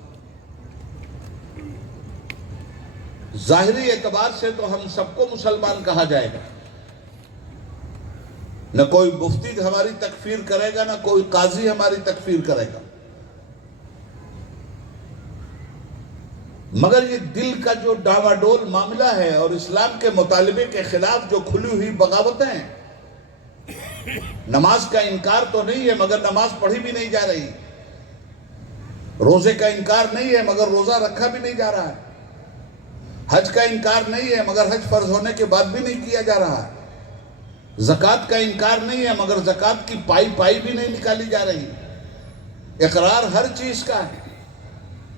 ظاہری اعتبار سے تو ہم سب کو مسلمان کہا جائے گا، نہ کوئی مفتی ہماری تکفیر کرے گا، نہ کوئی قاضی ہماری تکفیر کرے گا. مگر یہ دل کا جو ڈاواڈول معاملہ ہے اور اسلام کے مطالبے کے خلاف جو کھلی ہوئی بغاوتیں ہیں، نماز کا انکار تو نہیں ہے مگر نماز پڑھی بھی نہیں جا رہی، روزے کا انکار نہیں ہے مگر روزہ رکھا بھی نہیں جا رہا ہے، حج کا انکار نہیں ہے مگر حج فرض ہونے کے بعد بھی نہیں کیا جا رہا ہے، زکوٰۃ کا انکار نہیں ہے مگر زکوٰۃ کی پائی بھی نہیں نکالی جا رہی. اقرار ہر چیز کا ہے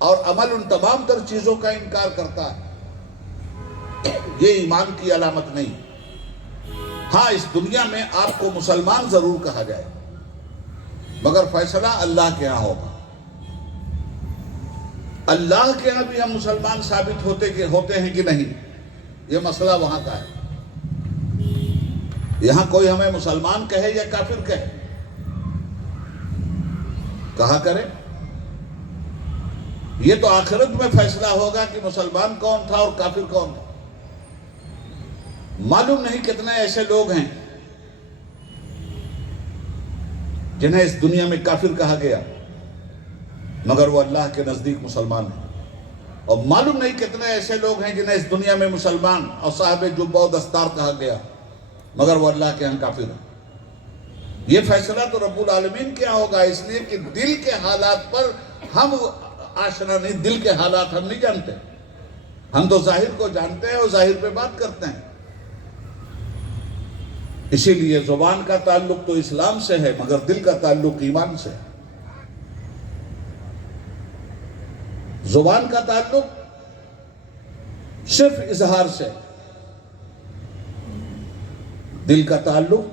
اور عمل ان تمام تر چیزوں کا انکار کرتا ہے. یہ ایمان کی علامت نہیں. ہاں اس دنیا میں آپ کو مسلمان ضرور کہا جائے مگر فیصلہ اللہ کے ہاں ہوگا. اللہ کے ہاں بھی ہم مسلمان ثابت ہوتے ہیں کہ نہیں، یہ مسئلہ وہاں کا ہے. یہاں کوئی ہمیں مسلمان کہے یا کافر کہے، کہا کرے. یہ تو آخرت میں فیصلہ ہوگا کہ مسلمان کون تھا اور کافر کون تھا. معلوم نہیں کتنے ایسے لوگ ہیں جنہیں اس دنیا میں کافر کہا گیا مگر وہ اللہ کے نزدیک مسلمان ہیں، اور معلوم نہیں کتنے ایسے لوگ ہیں جنہیں اس دنیا میں مسلمان اور صاحب جبہ و دستار کہا گیا مگر وہ اللہ کے ہاں کافر ہیں. یہ فیصلہ تو رب العالمین کیا ہوگا، اس لیے کہ دل کے حالات پر ہم آشنا نہیں، دل کے حالات ہم نہیں جانتے. ہم تو ظاہر کو جانتے ہیں اور ظاہر پہ بات کرتے ہیں. اسی لیے زبان کا تعلق تو اسلام سے ہے مگر دل کا تعلق ایمان سے ہے. زبان کا تعلق صرف اظہار سے، دل کا تعلق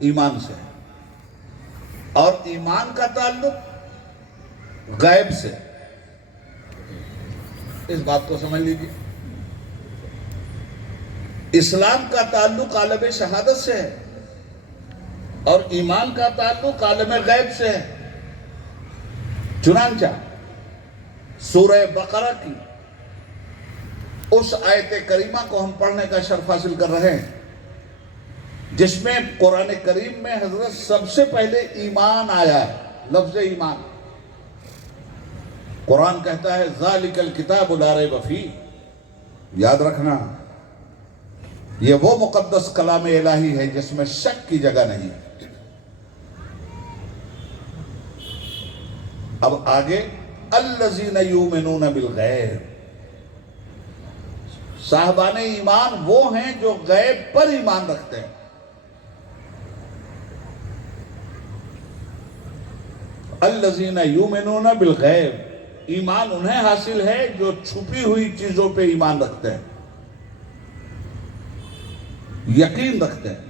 ایمان سے، اور ایمان کا تعلق غیب سے. اس بات کو سمجھ لیجیے. اسلام کا تعلق عالم شہادت سے ہے اور ایمان کا تعلق عالم غیب سے ہے. چنانچہ سورہ بقرہ کی اس آیت کریمہ کو ہم پڑھنے کا شرف حاصل کر رہے ہیں جس میں قرآن کریم میں حضرت سب سے پہلے ایمان آیا ہے. لفظ ایمان، قرآن کہتا ہے ذالک الکتاب لا ریب فیہ. یاد رکھنا یہ وہ مقدس کلام الہی ہے جس میں شک کی جگہ نہیں. اب آگے الذین یؤمنون بالغیب. صاحبان ایمان وہ ہیں جو غیب پر ایمان رکھتے ہیں. الذین یؤمنون بالغیب، ایمان انہیں حاصل ہے جو چھپی ہوئی چیزوں پہ ایمان رکھتے ہیں، یقین رکھتے ہیں.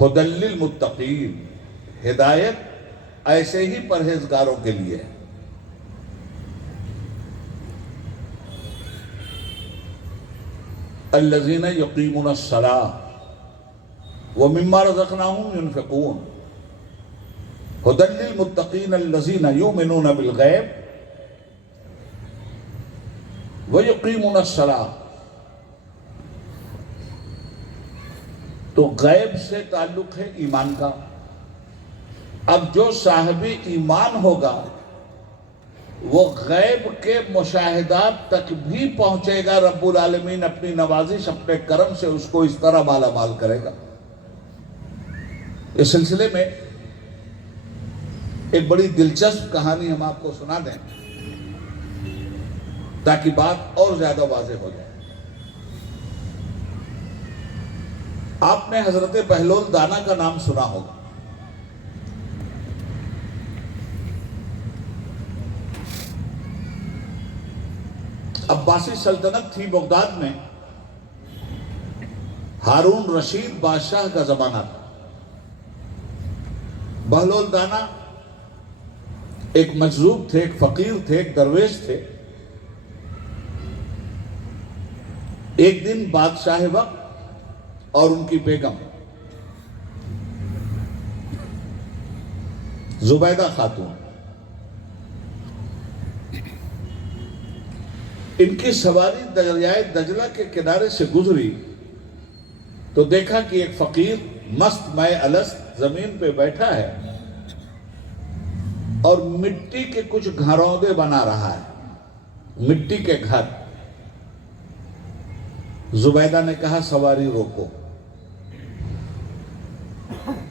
ھدی للمتقین، ہدایت ایسے ہی پرہیزگاروں کے لیے ہے. الذین یقیمون الصلاۃ ومما رزقناہم ینفقون. ھدی للمتقین الذین یؤمنون بالغیب ویقیمون الصلاۃ. تو غیب سے تعلق ہے ایمان کا. اب جو صاحب ایمان ہوگا وہ غیب کے مشاہدات تک بھی پہنچے گا. رب العالمین اپنی نوازش اپنے کرم سے اس کو اس طرح مالا مال کرے گا. اس سلسلے میں ایک بڑی دلچسپ کہانی ہم آپ کو سنا دیں تاکہ بات اور زیادہ واضح ہو جائے. آپ نے حضرت بہلول دانا کا نام سنا ہوگا. عباسی سلطنت تھی بغداد میں. ہارون رشید بادشاہ کا زمانہ تھا. بہلول دانا ایک مجذوب تھے، ایک فقیر تھے، ایک درویش تھے. ایک دن بادشاہ وقت اور ان کی بیگم زبیدہ خاتون، ان کی سواری دریائے دجلہ کے کنارے سے گزری تو دیکھا کہ ایک فقیر مست مے الست زمین پہ بیٹھا ہے اور مٹی کے کچھ گھروندے بنا رہا ہے، مٹی کے گھر. زبیدہ نے کہا سواری روکو.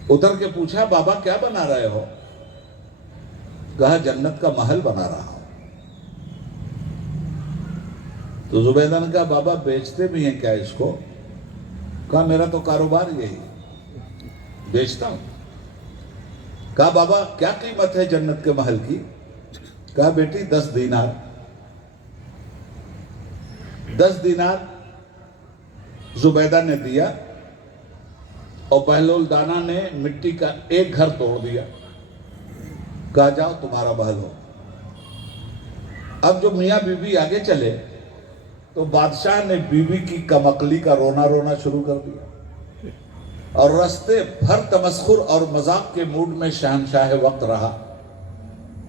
اتر کے پوچھا بابا کیا بنا رہے ہو؟ کہا جنت کا محل بنا رہا ہوں. تو زبیدہ نے کہا بابا بیچتے بھی ہیں کیا اس کو؟ کہا میرا تو کاروبار یہی، بیچتا ہوں. کہا بابا کیا قیمت ہے جنت کے محل کی؟ کہا بیٹی 10 دینار. 10 دینار زبیدہ نے دیا اور بہلول دانا نے مٹی کا ایک گھر توڑ دیا. کہا جاؤ تمہارا محل ہو. اب جو میاں بی بی آگے چلے تو بادشاہ نے بی بی کی کمقلی کا رونا شروع کر دیا اور رستے بھر تمسخر اور مذاق کے موڈ میں شہنشاہ وقت رہا.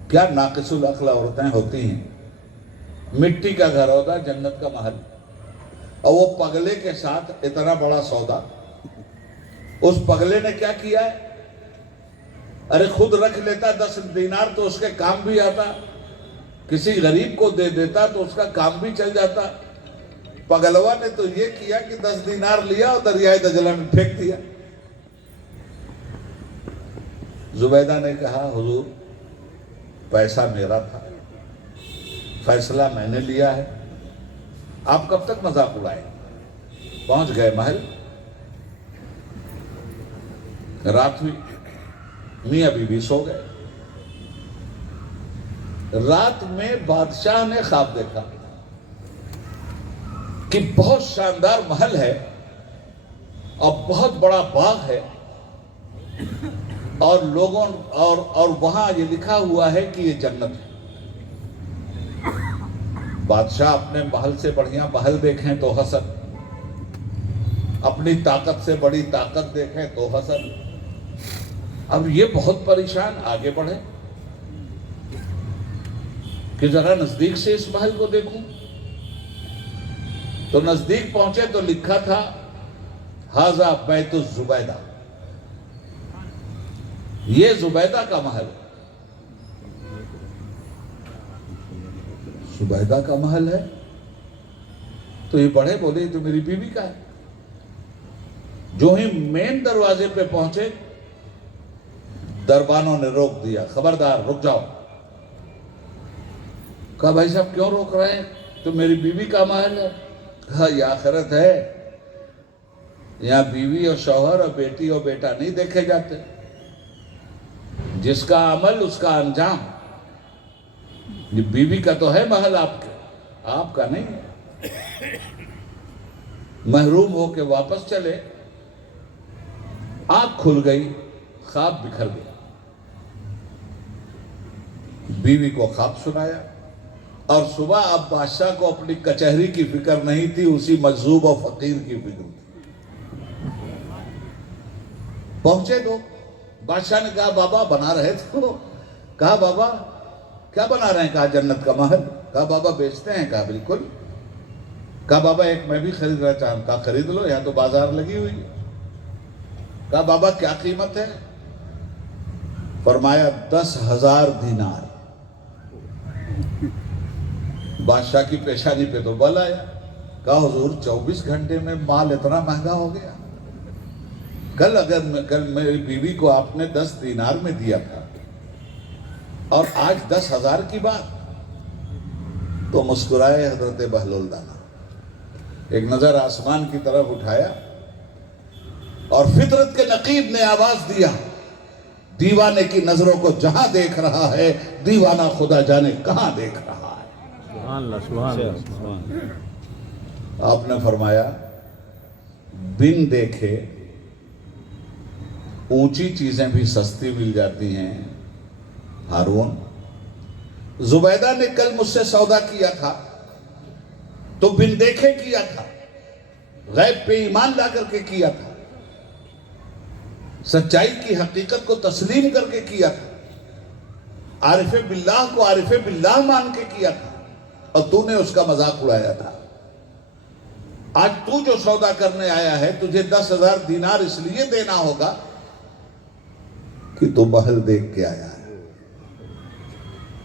کیا ناقص العقل عورتیں ہوتی ہیں. مٹی کا گھر ہوتا جنت کا محل، اور وہ پگلے کے ساتھ اتنا بڑا سودا. اس پگلے نے کیا کیا ہے؟ ارے خود رکھ لیتا 10 دینار تو اس کے کام بھی آتا، کسی غریب کو دے دیتا تو اس کا کام بھی چل جاتا. پگلوا نے تو یہ کیا کہ 10 دینار لیا اور دریائے دجلہ میں پھینک دیا. زبیدہ نے کہا حضور پیسہ میرا تھا، فیصلہ میں نے لیا ہے، آپ کب تک مذاق اڑائیں؟ پہنچ گئے محل، رات ہوئی، میاں بیوی سو گئے۔ رات میں بادشاہ نے خواب دیکھا کہ بہت شاندار محل ہے اور بہت بڑا باغ ہے، اور لوگوں اور وہاں یہ لکھا ہوا ہے کہ یہ جنت ہے۔ بادشاہ اپنے محل سے بڑھیا محل دیکھیں تو حسن، اپنی طاقت سے بڑی طاقت دیکھیں تو حسن۔ اب یہ بہت پریشان، آگے بڑھے کہ ذرا نزدیک سے اس محل کو دیکھوں، تو نزدیک پہنچے تو لکھا تھا ھذا بیت الزبیدہ، یہ زبیدہ کا محل ہے۔ زبیدہ کا محل ہے تو یہ بڑھے، بولے تو میری بیوی کا ہے۔ جو ہی مین دروازے پہ پہنچے دربانوں نے روک دیا، خبردار رک جاؤ۔ کہا بھائی صاحب کیوں روک رہے ہیں؟ تو میری بیوی کا محل ہے۔ کہا یہ آخرت ہے، یہاں بیوی اور شوہر اور بیٹی اور بیٹا نہیں دیکھے جاتے، جس کا عمل اس کا انجام۔ یہ بیوی کا تو ہے محل آپ کا نہیں ہے۔ محروم ہو کے واپس چلے، آنکھ کھل گئی، خواب بکھر گیا۔ بیوی کو خواب سنایا، اور صبح اب بادشاہ کو اپنی کچہری کی فکر نہیں تھی، اسی مجذوب و فقیر کی فکر تھی۔ پہنچے تو بادشاہ نے کہا بابا بنا رہے تھے؟ کہا بابا کیا بنا رہے ہیں؟ کہا جنت کا محل۔ کہا بابا بیچتے ہیں؟ کہا بالکل۔ کہا بابا ایک میں بھی خریدنا چاہتا ہوں۔ کہا خرید لو، یہاں تو بازار لگی ہوئی ہے۔ کہا بابا کیا قیمت ہے؟ فرمایا 10,000 دینار۔ بادشاہ کی پیشانی پہ تو بل آیا۔ کہا حضور 24 گھنٹے میں مال اتنا مہنگا ہو گیا؟ کل میری بیوی کو آپ نے 10 دینار میں دیا تھا اور آج 10,000 کی بات؟ تو مسکرائے حضرت بہلول دانا، ایک نظر آسمان کی طرف اٹھایا اور فطرت کے نقیب نے آواز دیا، دیوانے کی نظروں کو جہاں دیکھ رہا ہے، دیوانہ خدا جانے کہاں دیکھ رہا ہے۔ سبحان اللہ، سبحان اللہ۔ آپ نے فرمایا بن دیکھے اونچی چیزیں بھی سستی مل جاتی ہیں۔ ہارون، زبیدہ نے کل مجھ سے سودا کیا تھا تو بن دیکھے کیا تھا، غیب پہ ایمان لا کر کے کیا تھا، سچائی کی حقیقت کو تسلیم کر کے کیا تھا، عارف باللہ کو عارف باللہ مان کے کیا تھا، اور تو نے اس کا مذاق اڑایا تھا۔ آج تو جو سودا کرنے آیا ہے، تجھے 10,000 دینار اس لیے دینا ہوگا کہ تو محل دیکھ کے آیا ہے،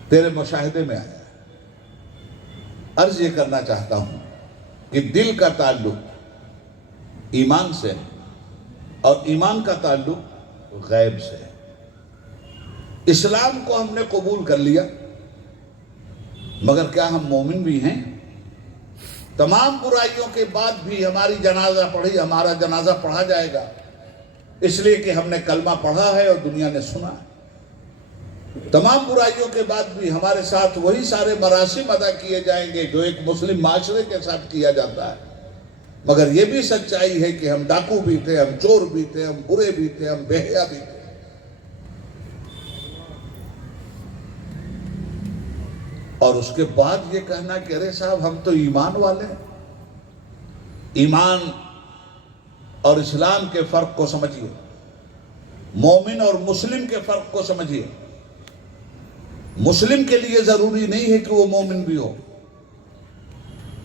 تیرے مشاہدے میں آیا ہے۔ عرض یہ کرنا چاہتا ہوں کہ دل کا تعلق ایمان سے اور ایمان کا تعلق غیب سے ہے۔ اسلام کو ہم نے قبول کر لیا، مگر کیا ہم مومن بھی ہیں؟ تمام برائیوں کے بعد بھی ہماری جنازہ پڑھی، ہمارا جنازہ پڑھا جائے گا، اس لیے کہ ہم نے کلمہ پڑھا ہے اور دنیا نے سنا ہے۔ تمام برائیوں کے بعد بھی ہمارے ساتھ وہی سارے مراسم ادا کیے جائیں گے جو ایک مسلم معاشرے کے ساتھ کیا جاتا ہے، مگر یہ بھی سچائی ہے کہ ہم ڈاکو بھی تھے، ہم چور بھی تھے، ہم برے بھی تھے، ہم بے حیا بھی تھے۔ اور اس کے بعد یہ کہنا کہ ارے صاحب ہم تو ایمان والے ہیں۔ ایمان اور اسلام کے فرق کو سمجھیے، مومن اور مسلم کے فرق کو سمجھیے۔ مسلم کے لیے ضروری نہیں ہے کہ وہ مومن بھی ہو،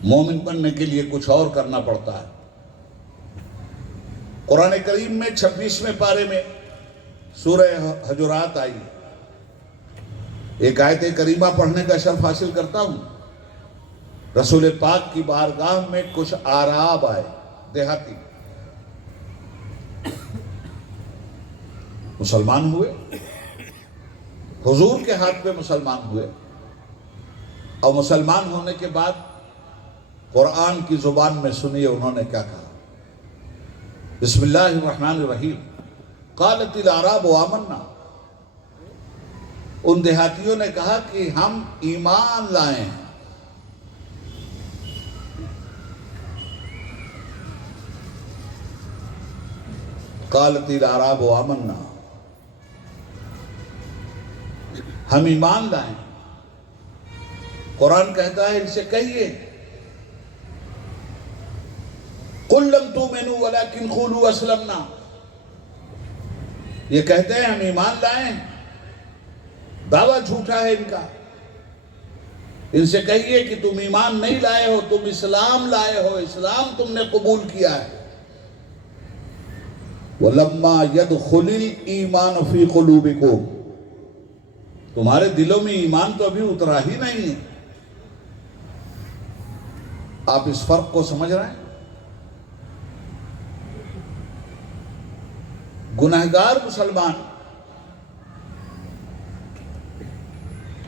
مومن بننے کے لیے کچھ اور کرنا پڑتا ہے۔ قرآن کریم میں 26ویں پارے میں سورہ حجرات آئی، ایک آیت کریمہ پڑھنے کا شرف حاصل کرتا ہوں۔ رسول پاک کی بارگاہ میں کچھ آراب آئے، دیہاتی مسلمان ہوئے، حضور کے ہاتھ پہ مسلمان ہوئے، اور مسلمان ہونے کے بعد قرآن کی زبان میں سنیے انہوں نے کیا کہا۔ بسم اللہ الرحمن الرحیم۔ قالت الاعراب آمنا، ان دیہاتیوں نے کہا کہ ہم ایمان لائے ہیں۔ قالت الاعراب آمنا، ہم ایمان لائے ہیں۔ قرآن کہتا ہے ان سے کہیے قل لم تؤمنوا ولكن قولوا اسلمنا، یہ کہتے ہیں ہم ایمان لائے ہیں، دعویٰ جھوٹا ہے ان کا۔ ان سے کہیے کہ تم ایمان نہیں لائے ہو، تم اسلام لائے ہو، اسلام تم نے قبول کیا ہے۔ وَلَمَّا يَدْخُلِ الْإِيمَانُ فِي قُلُوبِكُمْ، تمہارے دلوں میں ایمان تو ابھی اترا ہی نہیں ہے۔ آپ اس فرق کو سمجھ رہے ہیں؟ گنہگار مسلمان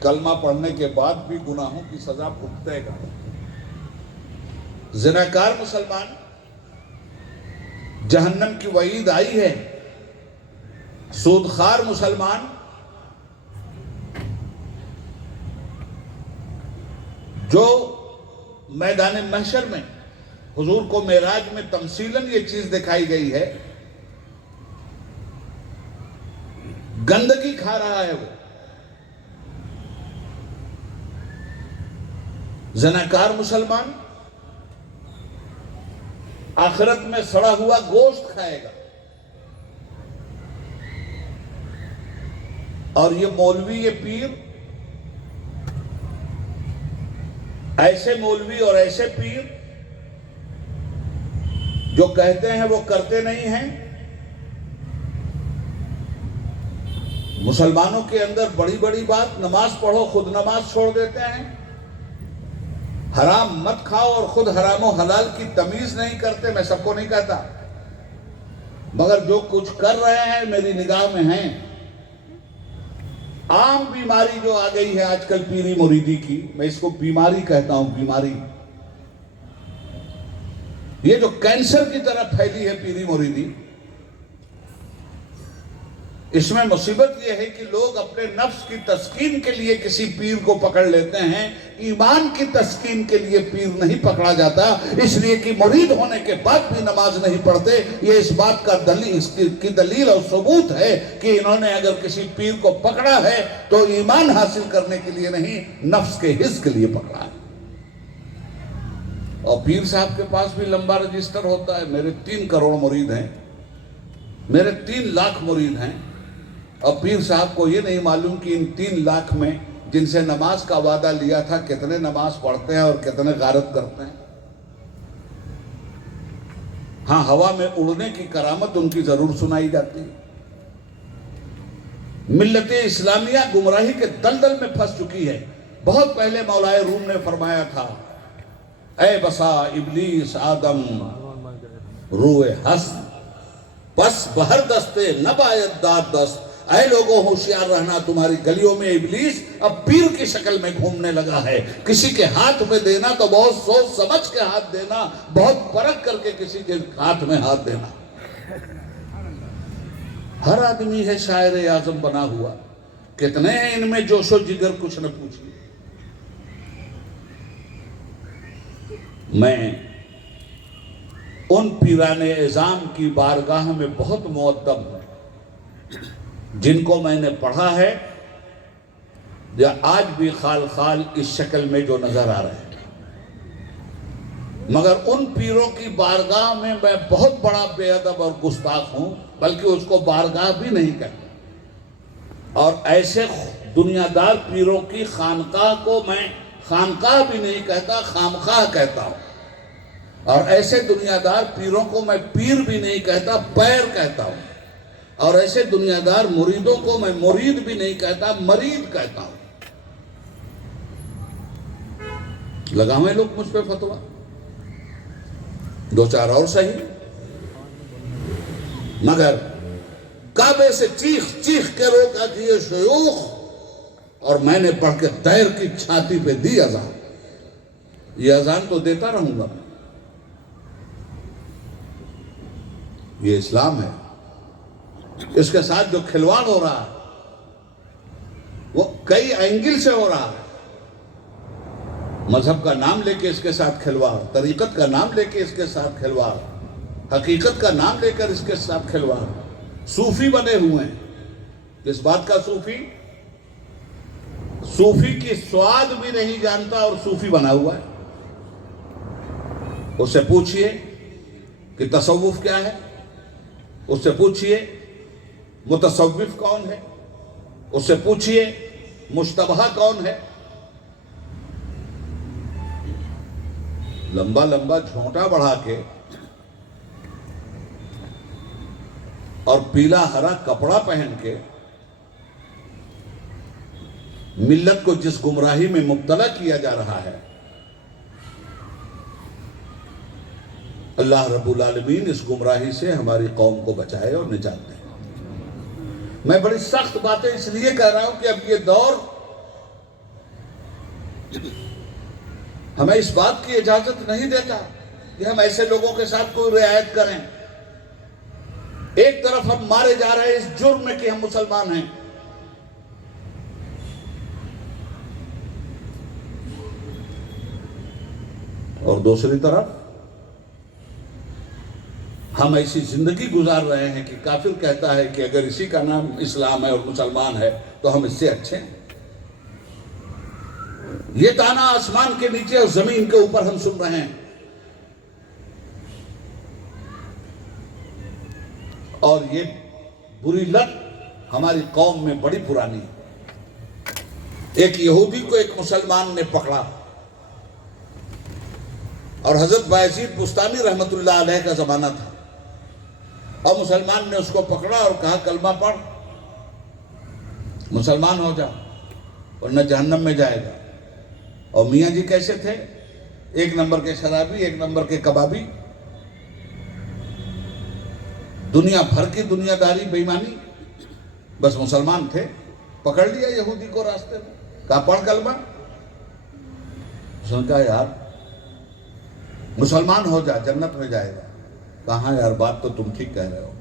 کلمہ پڑھنے کے بعد بھی گناہوں کی سزا بھگتے گا۔ زناکار مسلمان، جہنم کی وعید آئی ہے۔ سودخوار مسلمان، جو میدان محشر میں حضور کو معراج میں تمثیلاً یہ چیز دکھائی گئی ہے، گندگی کھا رہا ہے وہ۔ زناکار مسلمان آخرت میں سڑا ہوا گوشت کھائے گا، اور یہ مولوی، یہ پیر، ایسے مولوی اور ایسے پیر جو کہتے ہیں وہ کرتے نہیں ہیں۔ مسلمانوں کے اندر بڑی بڑی بات، نماز پڑھو، خود نماز چھوڑ دیتے ہیں۔ حرام مت کھاؤ اور خود حرام و حلال کی تمیز نہیں کرتے۔ میں سب کو نہیں کہتا، مگر جو کچھ کر رہے ہیں میری نگاہ میں ہیں۔ عام بیماری جو آ گئی ہے آج کل پیری مریدی کی، میں اس کو بیماری کہتا ہوں، بیماری۔ یہ جو کینسر کی طرح پھیلی ہے پیری مریدی، اس میں مصیبت یہ ہے کہ لوگ اپنے نفس کی تسکین کے لیے کسی پیر کو پکڑ لیتے ہیں، ایمان کی تسکین کے لیے پیر نہیں پکڑا جاتا، اس لیے کہ مرید ہونے کے بعد بھی نماز نہیں پڑھتے۔ یہ اس بات کا دلیل اور ثبوت ہے کہ انہوں نے اگر کسی پیر کو پکڑا ہے تو ایمان حاصل کرنے کے لیے نہیں، نفس کے حص کے لیے پکڑا ہے۔ اور پیر صاحب کے پاس بھی لمبا رجسٹر ہوتا ہے، میرے 3 کروڑ مرید ہیں، میرے 3 لاکھ مرید ہیں، اور پیر صاحب کو یہ نہیں معلوم کہ ان 3 لاکھ میں جن سے نماز کا وعدہ لیا تھا کتنے نماز پڑھتے ہیں اور کتنے غارت کرتے ہیں۔ ہاں، ہوا میں اڑنے کی کرامت ان کی ضرور سنائی جاتی ہے۔ ملت اسلامیہ گمراہی کے دلدل میں پھنس چکی ہے۔ بہت پہلے مولا روم نے فرمایا تھا، اے بسا ابلیس آدم روئے ہست، پس بہر دستے نہ باید داد دست۔ اے لوگوں ہوشیار رہنا، تمہاری گلیوں میں ابلیس اب پیر کی شکل میں گھومنے لگا ہے۔ کسی کے ہاتھ میں دینا تو بہت سوچ سمجھ کے ہاتھ دینا، بہت پرکھ کر کے کسی کے ہاتھ میں ہاتھ دینا۔ ہر آدمی ہے شاعر اعظم بنا ہوا، کتنے ہیں ان میں جوش و جگر کچھ نہ پوچھیے۔ میں ان پیران اعظام کی بارگاہ میں بہت مؤدب ہوں، جن کو میں نے پڑھا ہے، یا آج بھی خال خال اس شکل میں جو نظر آ رہے ہیں۔ مگر ان پیروں کی بارگاہ میں میں بہت بڑا بے ادب اور گستاخ ہوں، بلکہ اس کو بارگاہ بھی نہیں کہتا۔ اور ایسے دنیا دار پیروں کی خانقاہ کو میں خانقاہ بھی نہیں کہتا، خامخواہ کہتا ہوں۔ اور ایسے دنیا دار پیروں کو میں پیر بھی نہیں کہتا، پیر کہتا ہوں۔ اور ایسے دنیا دار مریدوں کو میں مرید بھی نہیں کہتا، مرید کہتا ہوں۔ لگاویں لوگ مجھ پہ فتویٰ، 2-4 اور صحیح، مگر کعبے سے چیخ چیخ کے روکا کہ یہ شیوخ اور میں نے پڑھ کے دیر کی چھاتی پہ دی اذان. یہ اذان تو دیتا رہوں گا. یہ اسلام ہے. اس کے ساتھ جو کھلواڑ ہو رہا ہے وہ کئی اینگل سے ہو رہا ہے. مذہب کا نام لے کے اس کے ساتھ کھلواڑ، طریقت کا نام لے کے اس کے ساتھ کھلواڑ، حقیقت کا نام لے کر اس کے ساتھ کھلواڑ. صوفی بنے ہوئے ہیں. کس بات کا صوفی؟ صوفی کی سواد بھی نہیں جانتا اور صوفی بنا ہوا ہے. اس سے پوچھئے کہ تصوف کیا ہے، اس سے پوچھئے متصوف کون ہے، اس سے پوچھئے مشتبہ کون ہے. لمبا لمبا جھونٹا بڑھا کے اور پیلا ہرا کپڑا پہن کے ملت کو جس گمراہی میں مبتلا کیا جا رہا ہے، اللہ رب العالمین اس گمراہی سے ہماری قوم کو بچائے اور نجات دے. میں بڑی سخت باتیں اس لیے کہہ رہا ہوں کہ اب یہ دور ہمیں اس بات کی اجازت نہیں دیتا کہ ہم ایسے لوگوں کے ساتھ کوئی رعایت کریں. ایک طرف ہم مارے جا رہے ہیں اس جرم میں کہ ہم مسلمان ہیں، اور دوسری طرف ہم ایسی زندگی گزار رہے ہیں کہ کافر کہتا ہے کہ اگر اسی کا نام اسلام ہے اور مسلمان ہے تو ہم اس سے اچھے ہیں. یہ تانا آسمان کے نیچے اور زمین کے اوپر ہم سن رہے ہیں. اور یہ بری لت ہماری قوم میں بڑی پرانی ہے. ایک یہودی کو ایک مسلمان نے پکڑا اور حضرت بایزید بستامی رحمت اللہ علیہ کا زمانہ تھا، اور مسلمان نے اس کو پکڑا اور کہا کلمہ پڑھ، مسلمان ہو جا ورنہ جہنم میں جائے گا. اور میاں جی کیسے تھے؟ ایک نمبر کے شرابی، ایک نمبر کے کبابی، دنیا بھر کی دنیا داری بے ایمانی، بس مسلمان تھے. پکڑ لیا یہودی کو راستے میں، کہا پڑھ کلمہ. اس نے کہا یار مسلمان ہو جا جنت میں جائے گا. کہاں یار بات تو تم ٹھیک کہہ رہے ہو،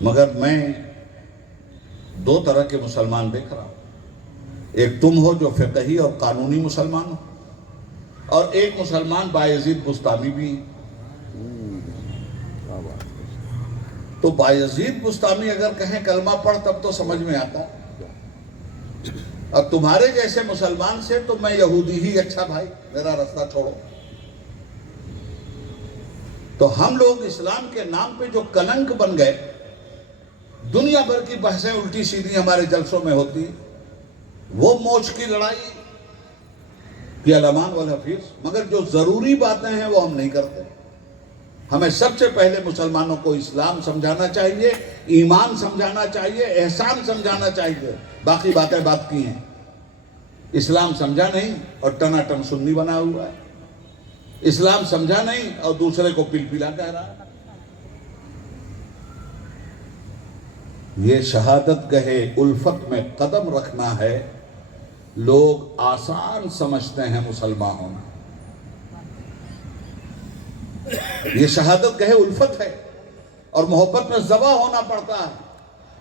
مگر میں دو طرح کے مسلمان دیکھ رہا ہوں. ایک تم ہو جو فقہی اور قانونی مسلمان ہو، اور ایک مسلمان بایزید بستامی بھی. تو بایزید بستامی اگر کہیں کلمہ پڑھ تب تو سمجھ میں آتا، اور تمہارے جیسے مسلمان سے تو میں یہودی ہی اچھا بھائی، میرا راستہ چھوڑو. تو ہم لوگ اسلام کے نام پہ جو کلنک بن گئے، دنیا بھر کی بحثیں الٹی سیدھی ہمارے جلسوں میں ہوتی، وہ موج کی لڑائی کی علمان والحفیظ، مگر جو ضروری باتیں ہیں وہ ہم نہیں کرتے. ہمیں سب سے پہلے مسلمانوں کو اسلام سمجھانا چاہیے، ایمان سمجھانا چاہیے، احسان سمجھانا چاہیے. باقی باتیں بات کی ہیں. اسلام سمجھا نہیں اور ٹناٹن سنی بنا ہوا ہے. اسلام سمجھا نہیں اور دوسرے کو پل پلا کہہ رہا ہے. یہ شہادت گہے الفت میں قدم رکھنا ہے. لوگ آسان سمجھتے ہیں مسلمان ہونا. یہ شہادت گہے الفت ہے اور محبت میں ذبح ہونا پڑتا ہے.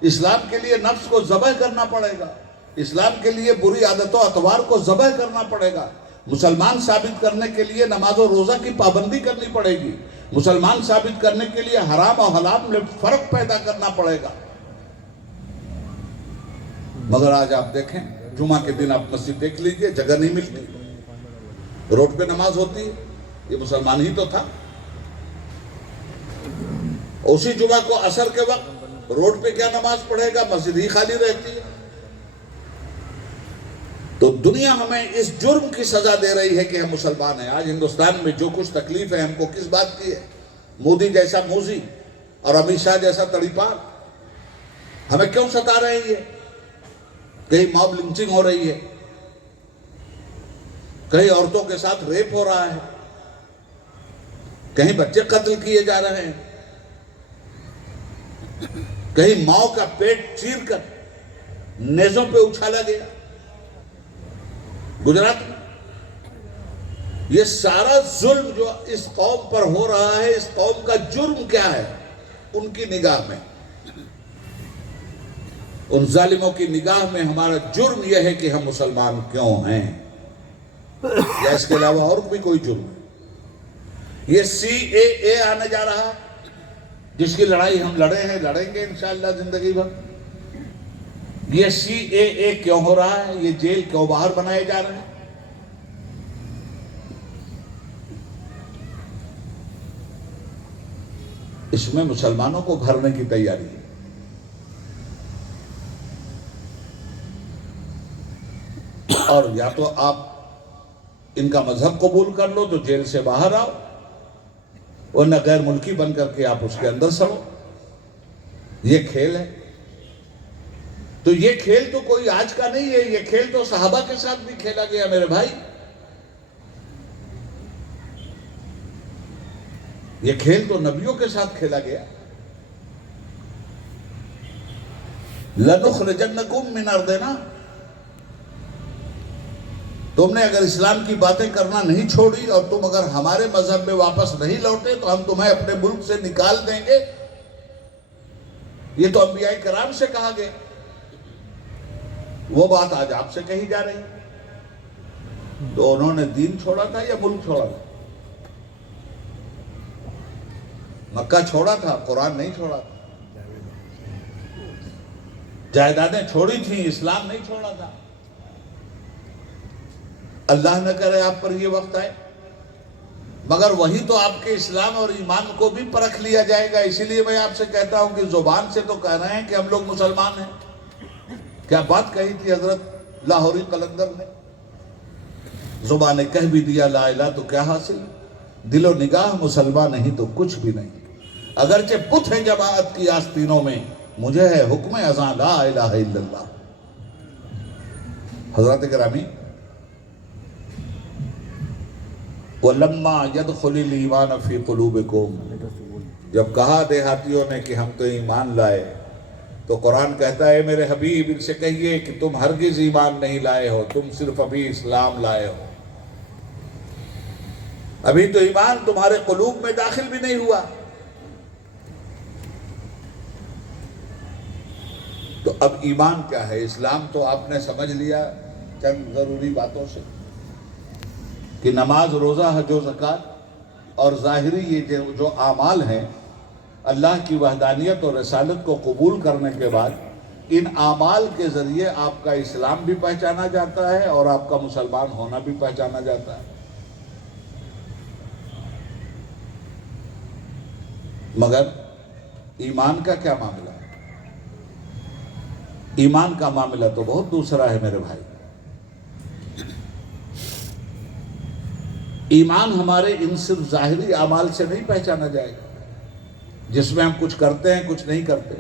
اسلام کے لیے نفس کو ذبح کرنا پڑے گا. اسلام کے لیے بری عادت و اطوار کو ذبح کرنا پڑے گا. مسلمان ثابت کرنے کے لیے نماز و روزہ کی پابندی کرنی پڑے گی. مسلمان ثابت کرنے کے لیے حرام اور حلال میں فرق پیدا کرنا پڑے گا. مگر آج آپ دیکھیں، جمعہ کے دن آپ مسجد دیکھ لیجئے، جگہ نہیں ملتی. روڈ پہ نماز ہوتی ہے. یہ مسلمان ہی تو تھا. اسی جمعہ کو عصر کے وقت روڈ پہ کیا نماز پڑھے گا، مسجد ہی خالی رہتی ہے. تو دنیا ہمیں اس جرم کی سزا دے رہی ہے کہ ہم مسلمان ہیں. آج ہندوستان میں جو کچھ تکلیف ہے ہم کو کس بات کی ہے؟ مودی جیسا موزی اور امیت شاہ جیسا تڑیپار ہمیں کیوں ستا رہے ہیں؟ کہیں موب لنچنگ ہو رہی ہے، کہیں عورتوں کے ساتھ ریپ ہو رہا ہے، کہیں بچے قتل کیے جا رہے ہیں، کہیں ماؤں کا پیٹ چیر کر نیزوں پہ اچھالا گیا. گجرات میں یہ سارا ظلم جو اس قوم پر ہو رہا ہے، اس قوم کا جرم کیا ہے ان کی نگاہ میں؟ ان ظالموں کی نگاہ میں ہمارا جرم یہ ہے کہ ہم مسلمان کیوں ہیں، یا اس کے علاوہ اور بھی کوئی جرم ہے؟ یہ CAA آنے جا رہا، جس کی لڑائی ہم لڑے ہیں، لڑیں گے انشاءاللہ زندگی بھر۔ یہ CAA کیوں ہو رہا ہے؟ یہ جیل کیوں باہر بنائے جا رہے ہیں؟ اس میں مسلمانوں کو بھرنے کی تیاری ہے۔ اور یا تو آپ ان کا مذہب قبول کر لو تو جیل سے باہر آؤ، ورنہ غیر ملکی بن کر کے آپ اس کے اندر سڑو۔ یہ کھیل ہے، تو یہ کھیل تو کوئی آج کا نہیں ہے، یہ کھیل تو صحابہ کے ساتھ بھی کھیلا گیا میرے بھائی۔ یہ کھیل تو نبیوں کے ساتھ کھیلا گیا۔ لَنُخْرِجَنَّكُم مِّنْ أَرْضِنَا، تم نے اگر اسلام کی باتیں کرنا نہیں چھوڑی اور تم اگر ہمارے مذہب میں واپس نہیں لوٹے تو ہم تمہیں اپنے ملک سے نکال دیں گے۔ یہ تو انبیاء کرام سے کہا گیا، وہ بات آج آپ سے کہی جا رہی ہے۔ تو انہوں نے دین چھوڑا تھا یا ملک چھوڑا تھا؟ مکہ چھوڑا تھا، قرآن نہیں چھوڑا تھا۔ جائیدادیں چھوڑی تھیں، اسلام نہیں چھوڑا تھا۔ اللہ نہ کرے آپ پر یہ وقت آئے، مگر وہی تو آپ کے اسلام اور ایمان کو بھی پرکھ لیا جائے گا۔ اسی لیے میں آپ سے کہتا ہوں کہ زبان سے تو کہہ رہے ہیں کہ ہم لوگ مسلمان ہیں۔ کیا بات کہی تھی حضرت لاہوری قلندر نے؟ زبان نے کہہ بھی دیا لا الہ تو کیا حاصل، دل و نگاہ مسلمان نہیں تو کچھ بھی نہیں۔ اگرچہ بت ہیں جماعت کی آستینوں میں، مجھے ہے حکم اذاں لا الہ الا اللہ۔ حضرات گرامی، وَلَمَّا يَدْخُلِ الْإِيمَانَ فِي قُلُوبِكُمْ، جب کہا دیہاتیوں نے کہ ہم تو ایمان لائے، تو قرآن کہتا ہے میرے حبیب ان سے کہیے کہ تم ہرگز ایمان نہیں لائے ہو، تم صرف ابھی اسلام لائے ہو۔ ابھی تو ایمان تمہارے قلوب میں داخل بھی نہیں ہوا۔ تو اب ایمان کیا ہے؟ اسلام تو آپ نے سمجھ لیا چند ضروری باتوں سے، کہ نماز، روزہ، حج و زکوٰۃ اور ظاہری یہ جو اعمال ہیں، اللہ کی وحدانیت اور رسالت کو قبول کرنے کے بعد ان اعمال کے ذریعے آپ کا اسلام بھی پہچانا جاتا ہے اور آپ کا مسلمان ہونا بھی پہچانا جاتا ہے۔ مگر ایمان کا کیا معاملہ ہے؟ ایمان کا معاملہ تو بہت دوسرا ہے میرے بھائی۔ ایمان ہمارے ان صرف ظاہری اعمال سے نہیں پہچانا جائے گا جس میں ہم کچھ کرتے ہیں کچھ نہیں کرتے۔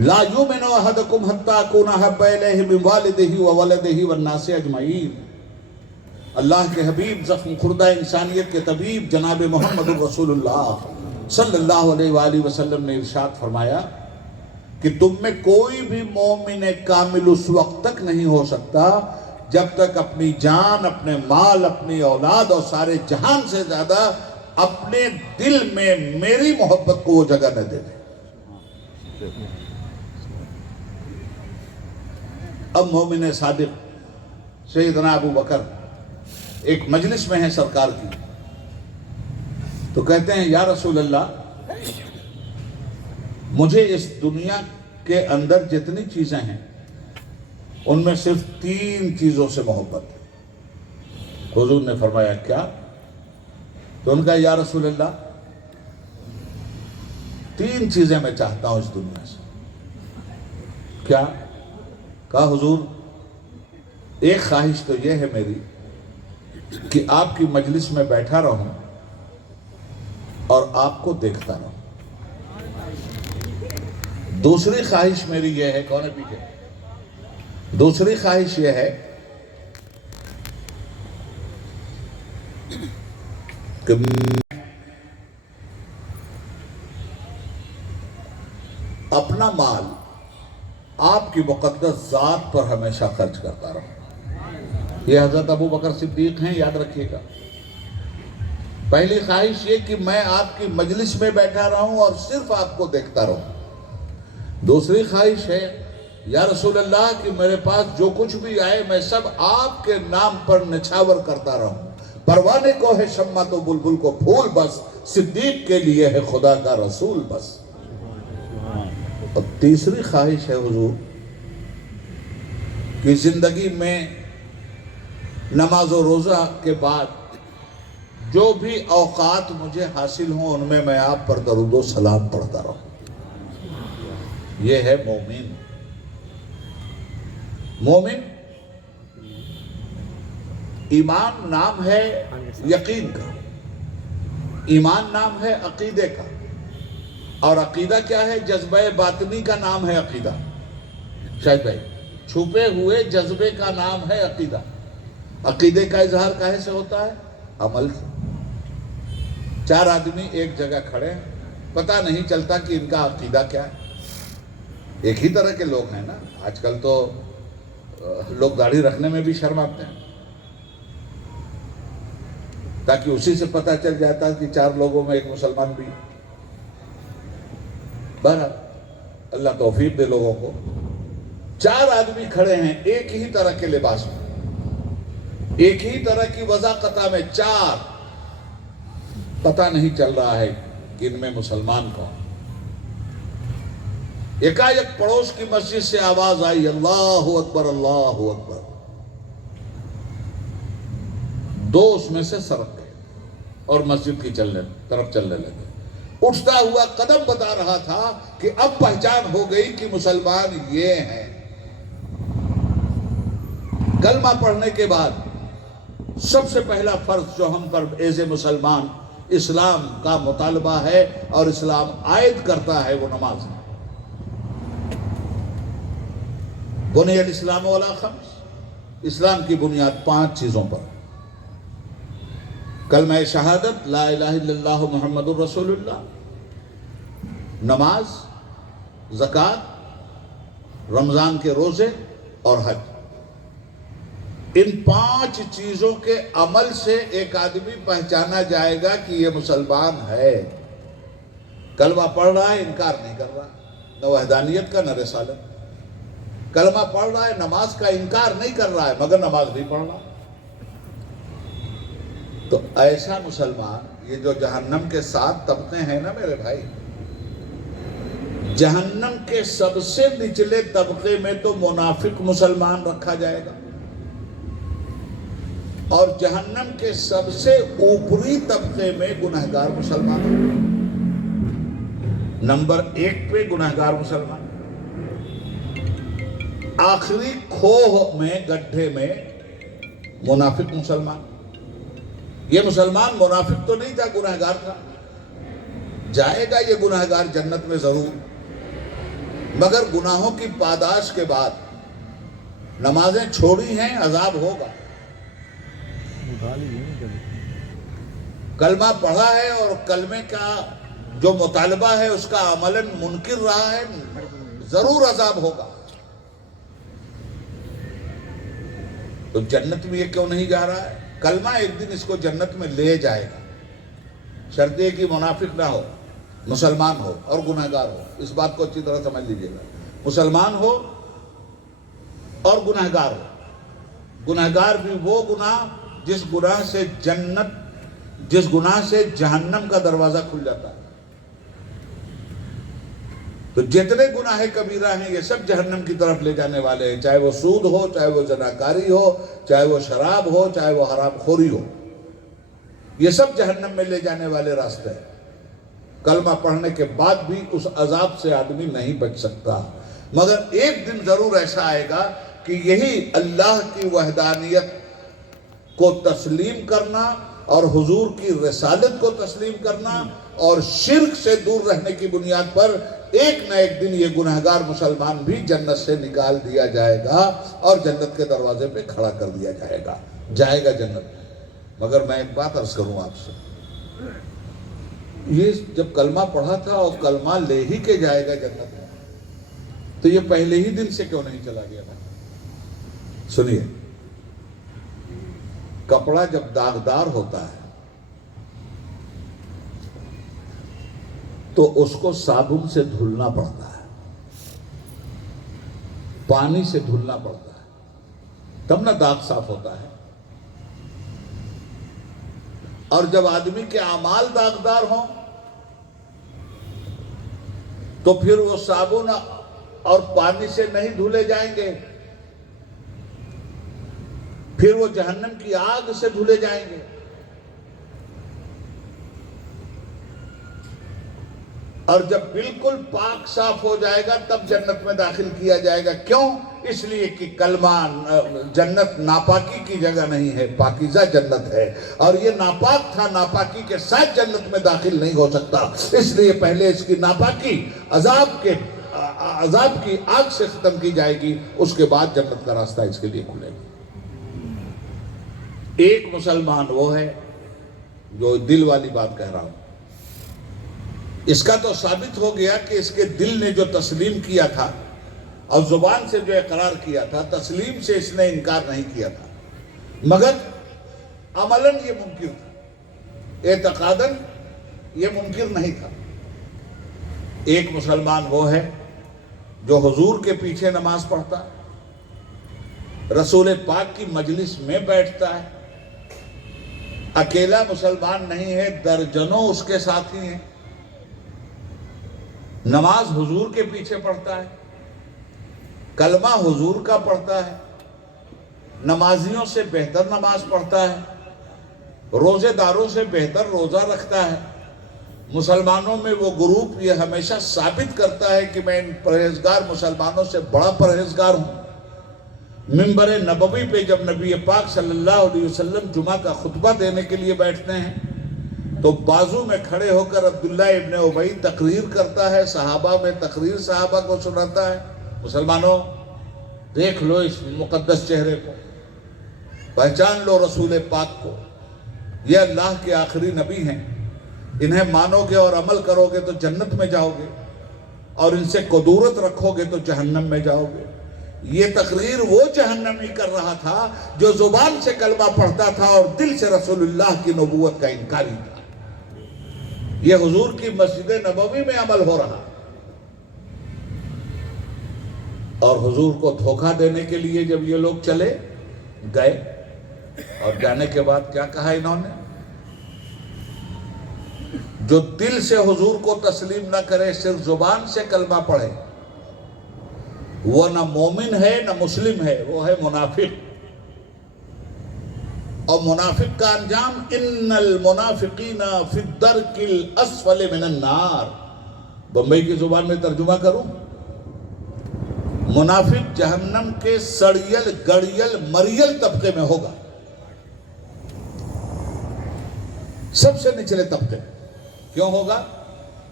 لا یؤمن احدکم حتی اکون احب الیہ من والدہ وولدہ والناس اجمعین۔ اللہ کے حبیب، زخم خوردہ انسانیت کے طبیب جناب محمد رسول اللہ صلی اللہ علیہ وآلہ وسلم نے ارشاد فرمایا کہ تم میں کوئی بھی مومن کامل اس وقت تک نہیں ہو سکتا جب تک اپنی جان، اپنے مال، اپنی اولاد اور سارے جہان سے زیادہ اپنے دل میں میری محبت کو وہ جگہ نہ دے دے۔ اب مومن صادق سیدنا ابو بکر ایک مجلس میں ہیں سرکار کی، تو کہتے ہیں یا رسول اللہ، مجھے اس دنیا کے اندر جتنی چیزیں ہیں ان میں صرف 3 چیزوں سے محبت ہے۔ حضور نے فرمایا کیا؟ تو ان کا یا رسول اللہ 3 چیزیں میں چاہتا ہوں اس دنیا سے۔ کیا؟ کہا حضور ایک خواہش تو یہ ہے میری کہ آپ کی مجلس میں بیٹھا رہوں اور آپ کو دیکھتا رہوں۔ دوسری خواہش میری یہ ہے، کون ہے پیچھے؟ دوسری خواہش یہ ہے کہ اپنا مال آپ کی مقدس ذات پر ہمیشہ خرچ کرتا رہوں۔ یہ حضرت ابو بکر صدیق ہیں، یاد رکھیے گا۔ پہلی خواہش یہ کہ میں آپ کی مجلس میں بیٹھا رہوں اور صرف آپ کو دیکھتا رہوں۔ دوسری خواہش ہے یا رسول اللہ کہ میرے پاس جو کچھ بھی آئے میں سب آپ کے نام پر نچھاور کرتا رہوں۔ پروانے کو ہے شمع تو بلبل کو پھول بس، صدیق کے لیے ہے خدا کا رسول بس۔ اور تیسری خواہش ہے حضور کہ زندگی میں نماز و روزہ کے بعد جو بھی اوقات مجھے حاصل ہوں ان میں آپ پر درود و سلام پڑھتا رہوں۔ یہ ہے مومن۔ مومن ایمان نام ہے یقین کا، ایمان نام ہے عقیدے کا، اور عقیدہ کیا ہے؟ جذبہ باطنی کا نام ہے عقیدہ۔ شاہد بھائی، چھپے ہوئے جذبے کا نام ہے عقیدہ۔ عقیدے کا اظہار کہے سے ہوتا ہے؟ عمل سے۔ چار آدمی ایک جگہ کھڑے ہیں، پتہ نہیں چلتا کہ ان کا عقیدہ کیا ہے۔ ایک ہی طرح کے لوگ ہیں نا۔ آج کل تو لوگ داڑھی رکھنے میں بھی شرماتے ہیں، تاکہ اسی سے پتہ چل جاتا کہ چار لوگوں میں ایک مسلمان بھی۔ بہرحال اللہ توفیق دے لوگوں کو۔ چار آدمی کھڑے ہیں ایک ہی طرح کے لباس میں، ایک ہی طرح کی وضاقتہ میں، چار، پتہ نہیں چل رہا ہے کہ ان میں مسلمان کون۔ ایک پڑوس کی مسجد سے آواز آئی، اللہ اکبر اللہ اکبر۔ دو اس میں سے سرک گئے اور مسجد کی طرف چلنے لگے۔ اٹھتا ہوا قدم بتا رہا تھا کہ اب پہچان ہو گئی کہ مسلمان یہ ہیں۔ کلمہ پڑھنے کے بعد سب سے پہلا فرض جو ہم پر ایز اے مسلمان اسلام کا مطالبہ ہے اور اسلام عائد کرتا ہے وہ نماز ہے۔ بنی الاسلام علی خمس، اسلام کی بنیاد 5 چیزوں پر: کلمہ شہادت لا الہ الا اللہ محمد الرسول اللہ، نماز، زکوٰۃ، رمضان کے روزے اور حج۔ ان 5 چیزوں کے عمل سے ایک آدمی پہچانا جائے گا کہ یہ مسلمان ہے۔ کلمہ پڑھ رہا ہے، انکار نہیں کر رہا، نہ وحدانیت کا نہ رسالت۔ کلمہ پڑھ رہا ہے، نماز کا انکار نہیں کر رہا ہے، مگر نماز نہیں پڑھ رہا۔ تو ایسا مسلمان، یہ جو جہنم کے 7 طبقے ہیں نا میرے بھائی، جہنم کے سب سے نچلے طبقے میں تو منافق مسلمان رکھا جائے گا، اور جہنم کے سب سے اوپری طبقے میں گنہگار مسلمان، نمبر 1 پہ گنہگار مسلمان، آخری کھوہ میں، گڈھے میں منافق مسلمان۔ یہ مسلمان منافق تو نہیں تھا، گنہگار تھا۔ جائے گا یہ گنہگار جنت میں ضرور، مگر گناہوں کی پاداش کے بعد نمازیں چھوڑی ہیں، عذاب ہوگا۔ کلمہ پڑھا ہے اور کلمے کا جو مطالبہ ہے اس کا عملاً منکر رہا ہے، ضرور عذاب ہوگا۔ تو جنت میں یہ کیوں نہیں جا رہا ہے؟ کلمہ ایک دن اس کو جنت میں لے جائے گا، شرط یہ کہ منافق نہ ہو، مسلمان ہو اور گنہگار ہو۔ اس بات کو اچھی طرح سمجھ لیجیے گا، مسلمان ہو اور گنہگار ہو۔ گنہگار بھی وہ گناہ جس گناہ سے جہنم کا دروازہ کھل جاتا ہے۔ تو جتنے گناہ کبیرہ ہیں یہ سب جہنم کی طرف لے جانے والے ہیں، چاہے وہ سود ہو، چاہے وہ زناکاری ہو، چاہے وہ شراب ہو، چاہے وہ حرام خوری ہو، یہ سب جہنم میں لے جانے والے راستے ہیں۔ کلمہ پڑھنے کے بعد بھی اس عذاب سے آدمی نہیں بچ سکتا، مگر ایک دن ضرور ایسا آئے گا کہ یہی اللہ کی وحدانیت کو تسلیم کرنا اور حضور کی رسالت کو تسلیم کرنا اور شرک سے دور رہنے کی بنیاد پر ایک نہ ایک دن یہ گنہگار مسلمان بھی جنت سے نکال دیا جائے گا اور جنت کے دروازے پہ کھڑا کر دیا جائے گا، جائے گا جنت۔ مگر میں ایک بات عرض کروں آپ سے، یہ جب کلمہ پڑھا تھا اور کلمہ لے ہی کے جائے گا جنت میں، تو یہ پہلے ہی دن سے کیوں نہیں چلا گیا تھا؟ سنیے، کپڑا جب داغدار ہوتا ہے تو اس کو صابن سے دھلنا پڑتا ہے، پانی سے دھلنا پڑتا ہے، تب نہ داغ صاف ہوتا ہے۔ اور جب آدمی کے اعمال داغدار ہوں تو پھر وہ صابن اور پانی سے نہیں دھلے جائیں گے، پھر وہ جہنم کی آگ سے دھلے جائیں گے۔ اور جب بالکل پاک صاف ہو جائے گا تب جنت میں داخل کیا جائے گا۔ کیوں؟ اس لیے کہ کلمہ جنت ناپاکی کی جگہ نہیں ہے، پاکیزہ جنت ہے، اور یہ ناپاک تھا، ناپاکی کے ساتھ جنت میں داخل نہیں ہو سکتا، اس لیے پہلے اس کی ناپاکی عذاب کی آگ سے ختم کی جائے گی، اس کے بعد جنت کا راستہ اس کے لیے کھلے گا۔ ایک مسلمان وہ ہے جو دل والی بات کہہ رہا ہوں، اس کا تو ثابت ہو گیا کہ اس کے دل نے جو تسلیم کیا تھا اور زبان سے جو اقرار کیا تھا، تسلیم سے اس نے انکار نہیں کیا تھا، مگر عملاً یہ منکر تھا، اعتقاداً یہ منکر نہیں تھا۔ ایک مسلمان وہ ہے جو حضور کے پیچھے نماز پڑھتا ہے، رسول پاک کی مجلس میں بیٹھتا ہے، اکیلا مسلمان نہیں ہے، درجنوں اس کے ساتھی ہیں، نماز حضور کے پیچھے پڑھتا ہے، کلمہ حضور کا پڑھتا ہے، نمازیوں سے بہتر نماز پڑھتا ہے، روزے داروں سے بہتر روزہ رکھتا ہے۔ مسلمانوں میں وہ گروپ یہ ہمیشہ ثابت کرتا ہے کہ میں ان پرہیزگار مسلمانوں سے بڑا پرہیزگار ہوں۔ منبر نبوی پہ جب نبی پاک صلی اللہ علیہ وسلم جمعہ کا خطبہ دینے کے لیے بیٹھتے ہیں تو بازو میں کھڑے ہو کر عبداللہ ابن ابی تقریر کرتا ہے، صحابہ میں تقریر صحابہ کو سناتا ہے۔ مسلمانوں دیکھ لو اس مقدس چہرے کو، پہچان لو رسول پاک کو، یہ اللہ کے آخری نبی ہیں، انہیں مانو گے اور عمل کرو گے تو جنت میں جاؤ گے، اور ان سے قدورت رکھو گے تو جہنم میں جاؤ گے۔ یہ تقریر وہ جہنمی کر رہا تھا جو زبان سے کلمہ پڑھتا تھا اور دل سے رسول اللہ کی نبوت کا انکاری تھا۔ یہ حضور کی مسجد نبوی میں عمل ہو رہا، اور حضور کو دھوکہ دینے کے لیے جب یہ لوگ چلے گئے، اور جانے کے بعد کیا کہا انہوں نے؟ جو دل سے حضور کو تسلیم نہ کرے، صرف زبان سے کلمہ پڑھے، وہ نہ مومن ہے نہ مسلم ہے، وہ ہے منافق۔ اور منافق کا انجام ان المنافقین فی الدرک الاسفل من النار، بمبئی کی زبان میں ترجمہ کروں، منافق جہنم کے سڑیل گڑیل مریل طبقے میں ہوگا، سب سے نچلے طبقے۔ کیوں ہوگا؟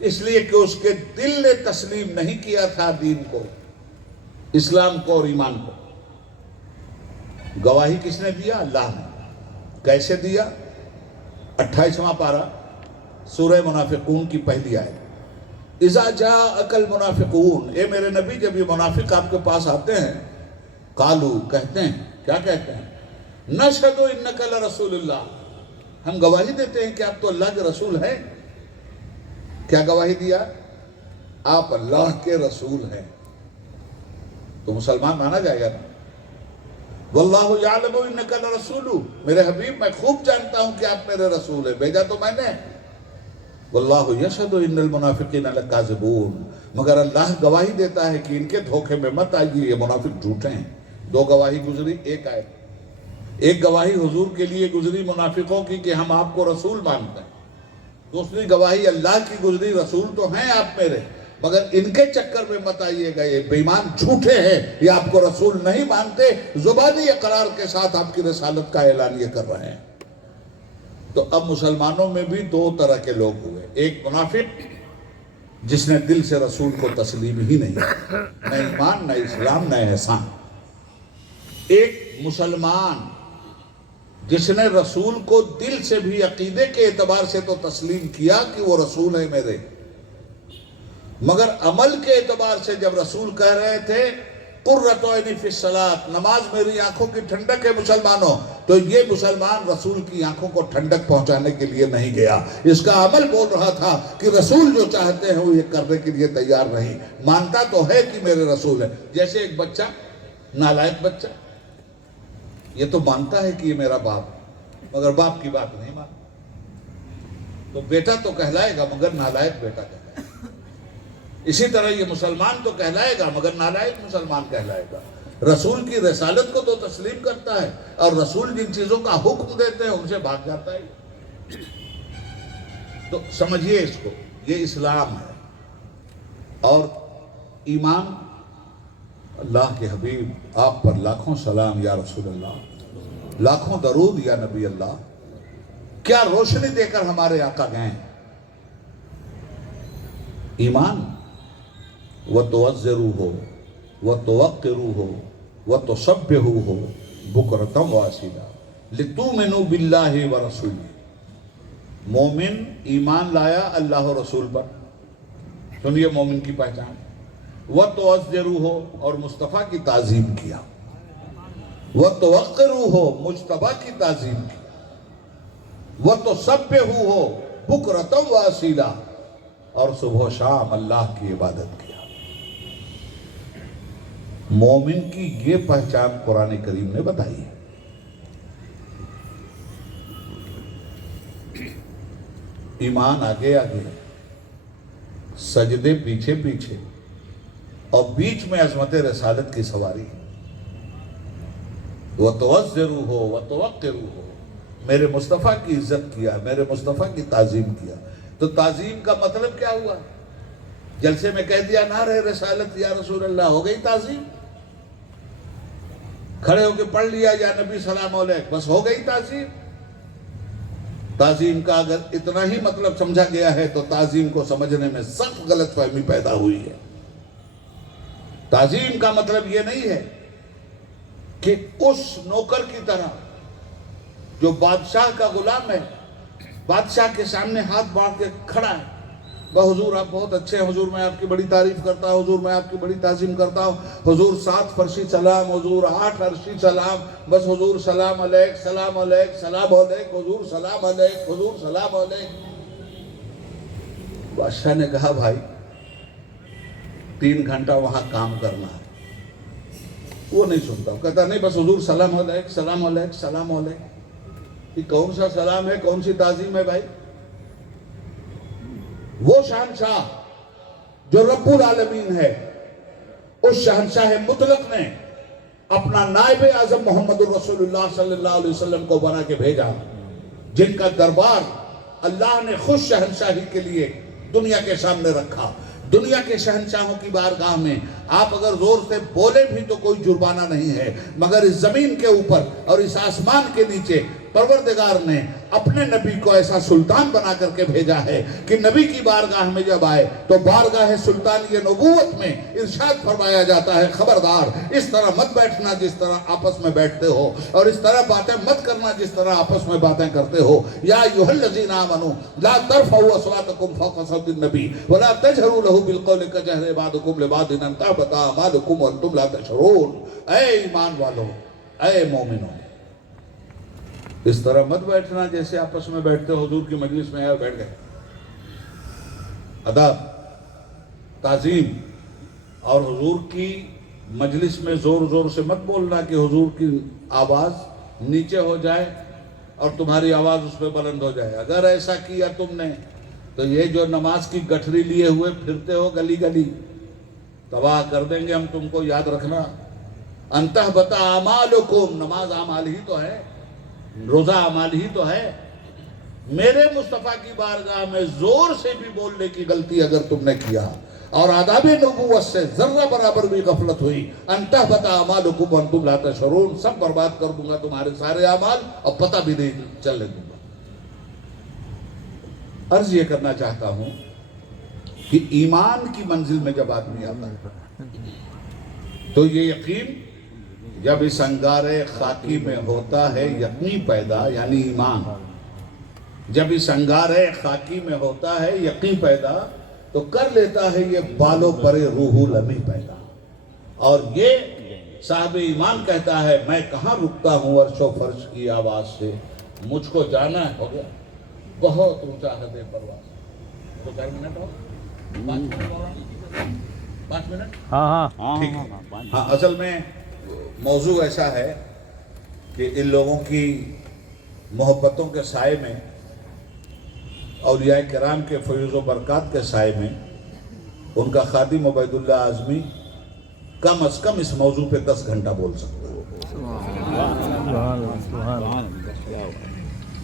اس لیے کہ اس کے دل نے تسلیم نہیں کیا تھا دین کو، اسلام کو اور ایمان کو۔ گواہی کس نے دیا؟ اللہ نے۔ کیسے دیا؟ 28واں پارہ سورہ منافقون کی پہلی آیت، اذا جاءک المنافقون، اے میرے نبی جب یہ منافق آپ کے پاس آتے ہیں، قالو کہتے ہیں، کیا کہتے ہیں؟ نشہد انک لرسول اللہ، ہم گواہی دیتے ہیں کہ آپ تو اللہ کے رسول ہیں۔ کیا گواہی دیا؟ آپ اللہ کے رسول ہیں، تو مسلمان مانا جائے گا نا۔ واللہ یعلم انک لرسول، میرے حبیب میں خوب جانتا ہوں کہ آپ میرے رسول ہیں، بھیجا تو میں نے۔ واللہ یشہد ان المنافقین لکاذبون، مگر اللہ گواہی دیتا ہے کہ ان کے دھوکے میں مت آئیے، یہ منافق جھوٹے ہیں۔ دو گواہی گزری، ایک گواہی حضور کے لیے گزری منافقوں کی کہ ہم آپ کو رسول مانتے ہیں، دوسری گواہی اللہ کی گزری، رسول تو ہیں آپ میرے، مگر ان کے چکر میں مت آئیے گا، یہ بے ایمان جھوٹے ہیں، یہ آپ کو رسول نہیں مانتے، زبانی اقرار کے ساتھ آپ کی رسالت کا اعلان یہ کر رہے ہیں۔ تو اب مسلمانوں میں بھی دو طرح کے لوگ ہوئے، ایک منافق جس نے دل سے رسول کو تسلیم ہی نہیں، نہ ایمان نہ اسلام نہ احسان، ایک مسلمان جس نے رسول کو دل سے بھی عقیدے کے اعتبار سے تو تسلیم کیا کہ وہ رسول ہے میرے، مگر عمل کے اعتبار سے جب رسول کہہ رہے تھے قرۃ عینی فی الصلاۃ، نماز میری آنکھوں کی ٹھنڈک ہے مسلمانوں، تو یہ مسلمان رسول کی آنکھوں کو ٹھنڈک پہنچانے کے لیے نہیں گیا، اس کا عمل بول رہا تھا کہ رسول جو چاہتے ہیں وہ یہ کرنے کے لیے تیار نہیں، مانتا تو ہے کہ میرے رسول ہے۔ جیسے ایک بچہ، نالائق بچہ، یہ تو مانتا ہے کہ یہ میرا باپ، مگر باپ کی بات نہیں مانتا، تو بیٹا تو کہلائے گا مگر نالائق بیٹا کہلائے گا۔ اسی طرح یہ مسلمان تو کہلائے گا مگر نالائق مسلمان کہلائے گا۔ رسول کی رسالت کو تو تسلیم کرتا ہے، اور رسول جن چیزوں کا حکم دیتے ہیں ان سے بھاگ جاتا ہے۔ تو سمجھیے اس کو، یہ اسلام ہے۔ اور ایمان، اللہ کے حبیب آپ پر لاکھوں سلام یا رسول اللہ، لاکھوں درود یا نبی اللہ، کیا روشنی دے کر ہمارے آقا گئے ہیں۔ ایمان وَتُوَزِّرُوهُ وَتُوَقِّرُوهُ وَتُسَبِّحُوهُ بُكْرَةً وَأَصِيلًا لِتُؤْمِنُوا بِاللَّهِ وَرَسُولِهِ۔ مومن ایمان لایا اللہ و رسول پر، سنیے مومن کی پہچان، وَتُوَزِّرُوهُ اور مصطفیٰ کی تعظیم کیا، وَتُوَقِّرُوهُ مجتبیٰ کی تعظیم کی، وَتُسَبِّحُوهُ بُكْرَةً وَأَصِيلًا اور صبح و شام اللہ کی عبادت کیا۔ مومن کی یہ پہچان قرآن کریم نے بتائی ہے۔ ایمان آگے آگے، سجدے پیچھے پیچھے، اور بیچ میں عظمت رسالت کی سواری۔ وَتُوَزِّرُوهُ وَتُوَقِّرُوهُ، میرے مصطفیٰ کی عزت کیا، میرے مصطفیٰ کی تعظیم کیا۔ تو تعظیم کا مطلب کیا ہوا؟ جلسے میں کہہ دیا نعرہ رسالت یا رسول اللہ، ہو گئی تعظیم؟ کھڑے ہو کے پڑھ لیا یا نبی سلام علیک، بس ہو گئی تعظیم؟ تعظیم کا اگر اتنا ہی مطلب سمجھا گیا ہے تو تعظیم کو سمجھنے میں سخت غلط فہمی پیدا ہوئی ہے۔ تعظیم کا مطلب یہ نہیں ہے کہ اس نوکر کی طرح جو بادشاہ کا غلام ہے، بادشاہ کے سامنے ہاتھ باندھ کے کھڑا ہے، حضور آپ بہت اچھے ہیں، حضور میں آپ کی بڑی تعریف کرتا ہوں، حضور میں آپ کی بڑی تعظیم کرتا ہوں، حضور 7 فرشی سلام، حضور 8 عرشی سلام، بس حضور سلام علیک سلام علیک سلام علیک، حضور سلام علیک حضور سلام علیک۔ بادشاہ نے کہا بھائی 3 گھنٹہ وہاں کام کرنا ہے، وہ نہیں سنتا، وہ کہتا نہیں بس حضور سلام علیک سلام علیک سلام علیک۔ یہ کون سا سلام ہے، کون سی تعظیم ہے بھائی؟ وہ شہنشاہ جو رب العالمین ہے، اس شہنشاہ مطلق نے اپنا نائب اعظم محمد الرسول اللہ صلی اللہ علیہ وسلم کو بنا کے بھیجا، جن کا دربار اللہ نے خود شہنشاہی کے لیے دنیا کے سامنے رکھا۔ دنیا کے شہنشاہوں کی بارگاہ میں آپ اگر زور سے بولے بھی تو کوئی جرمانہ نہیں ہے، مگر اس زمین کے اوپر اور اس آسمان کے نیچے پروردگار نے اپنے نبی کو ایسا سلطان بنا کر کے بھیجا ہے کہ نبی کی بارگاہ میں جب آئے تو بارگاہ سلطانی نبوت میں ارشاد فرمایا جاتا ہے خبردار اس طرح مت بیٹھنا جس طرح آپس میں بیٹھتے ہو، اور اس طرح باتیں مت کرنا جس طرح آپس میں باتیں کرتے ہو۔ یا ایھا الذین آمنوا لا ترفعوا اصواتکم فوق صوت النبی ولا تجہروا لہ بالقول کجہر بعضکم لبعض ان تحبط اعمالکم وانتم لا تشعرون۔ اے ایمان والو، اے مومنوں، اس طرح مت بیٹھنا جیسے آپس میں بیٹھتے ہو۔ حضور کی مجلس میں آئے بیٹھ گئے، ادب تعظیم، اور حضور کی مجلس میں زور زور سے مت بولنا کہ حضور کی آواز نیچے ہو جائے اور تمہاری آواز اس پہ بلند ہو جائے۔ اگر ایسا کیا تم نے تو یہ جو نماز کی گٹھری لیے ہوئے پھرتے ہو گلی گلی، تباہ کر دیں گے ہم تم کو، یاد رکھنا۔ ان تحبط اعمالکم، نماز اعمال ہی تو ہے، روزہ اعمال ہی تو ہے۔ میرے مصطفیٰ کی بارگاہ میں زور سے بھی بولنے کی غلطی اگر تم نے کیا اور آداب نبوت سے ذرہ برابر بھی غفلت ہوئی، ان تحبط اعمالکم وانتم لا تشعرون، سب برباد کر دوں گا تمہارے سارے اعمال اور پتہ بھی نہیں چلنے دوں گا۔ عرض یہ کرنا چاہتا ہوں کہ ایمان کی منزل میں جب آدمی آتا ہے تو یہ یقین جب اس انگار خاکی میں ہوتا ہے یقین پیدا، یعنی ایمان جب اس انگار خاکی میں ہوتا ہے یقین پیدا، تو کر لیتا ہے یہ بالو پر روح لمی پیدا، اور یہ صاحب ایمان کہتا ہے میں کہاں رکتا ہوں عرش و فرش کی آواز سے، مجھ کو جانا ہے، ہو گیا بہت اونچا حد پرواز. تو 4 منٹ ہو، 5 منٹ ہو رہا، 5 منٹ. ہاں ٹھیک ہے. ہاں اصل میں موضوع ایسا ہے کہ ان لوگوں کی محبتوں کے سائے میں، اولیاء کرام کے فیض و برکات کے سائے میں، ان کا خادم عبید اللہ اعظمی کم از کم اس موضوع پہ 10 گھنٹہ بول سکتا ہے.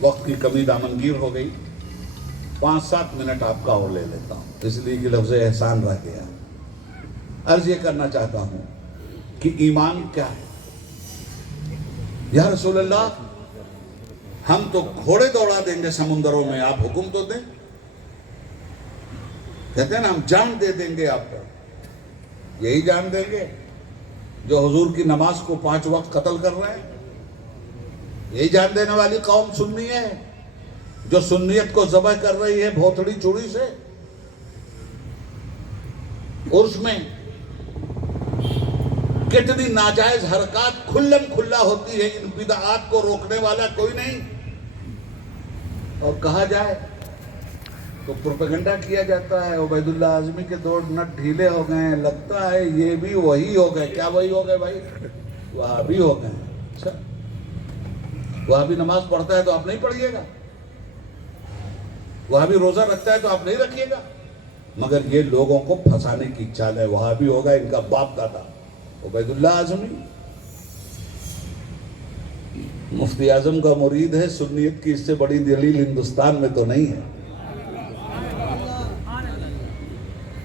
وقت کی کمی دامنگیر ہو گئی، 5-7 منٹ آپ کا اور لے لیتا ہوں، اس لیے کہ لفظ احسان رہ گیا. عرض یہ کرنا چاہتا ہوں کہ ایمان کیا ہے. یا رسول اللہ، ہم تو گھوڑے دوڑا دیں گے سمندروں میں، آپ حکم تو دیں. کہتے ہیں نا ہم جان دے دیں گے آپ کو. یہی جان دیں گے جو حضور کی نماز کو 5 وقت قتل کر رہے ہیں؟ یہی جان دینے والی قوم سنی ہے جو سنیت کو ذبح کر رہی ہے بھوتڑی چوڑی سے؟ عرس میں کتنی ناجائز حرکات کھلم کھلا ہوتی ہے، ان بدعات کو روکنے والا کوئی نہیں. اور کہا جائے تو پروپیگنڈا کیا جاتا ہے عبید اللہ اعظمی کے 2 نٹ ڈھیلے ہو گئے ہیں، لگتا ہے یہ بھی وہی ہو گئے. کیا وہی ہو گئے بھائی؟ وہابی ہو گئے. اچھا، وہابی نماز پڑھتا ہے تو آپ نہیں پڑھیے گا، وہابی روزہ رکھتا ہے تو آپ نہیں رکھیے گا. مگر یہ لوگوں کو پھنسانے کی چال ہے. وہابی ہوگا ان کا باپ دادا عبید اللہ اعظمی، مفتی اعظم کا مرید ہے. سنیت کی اس سے بڑی دلیل ہندوستان میں تو نہیں ہے.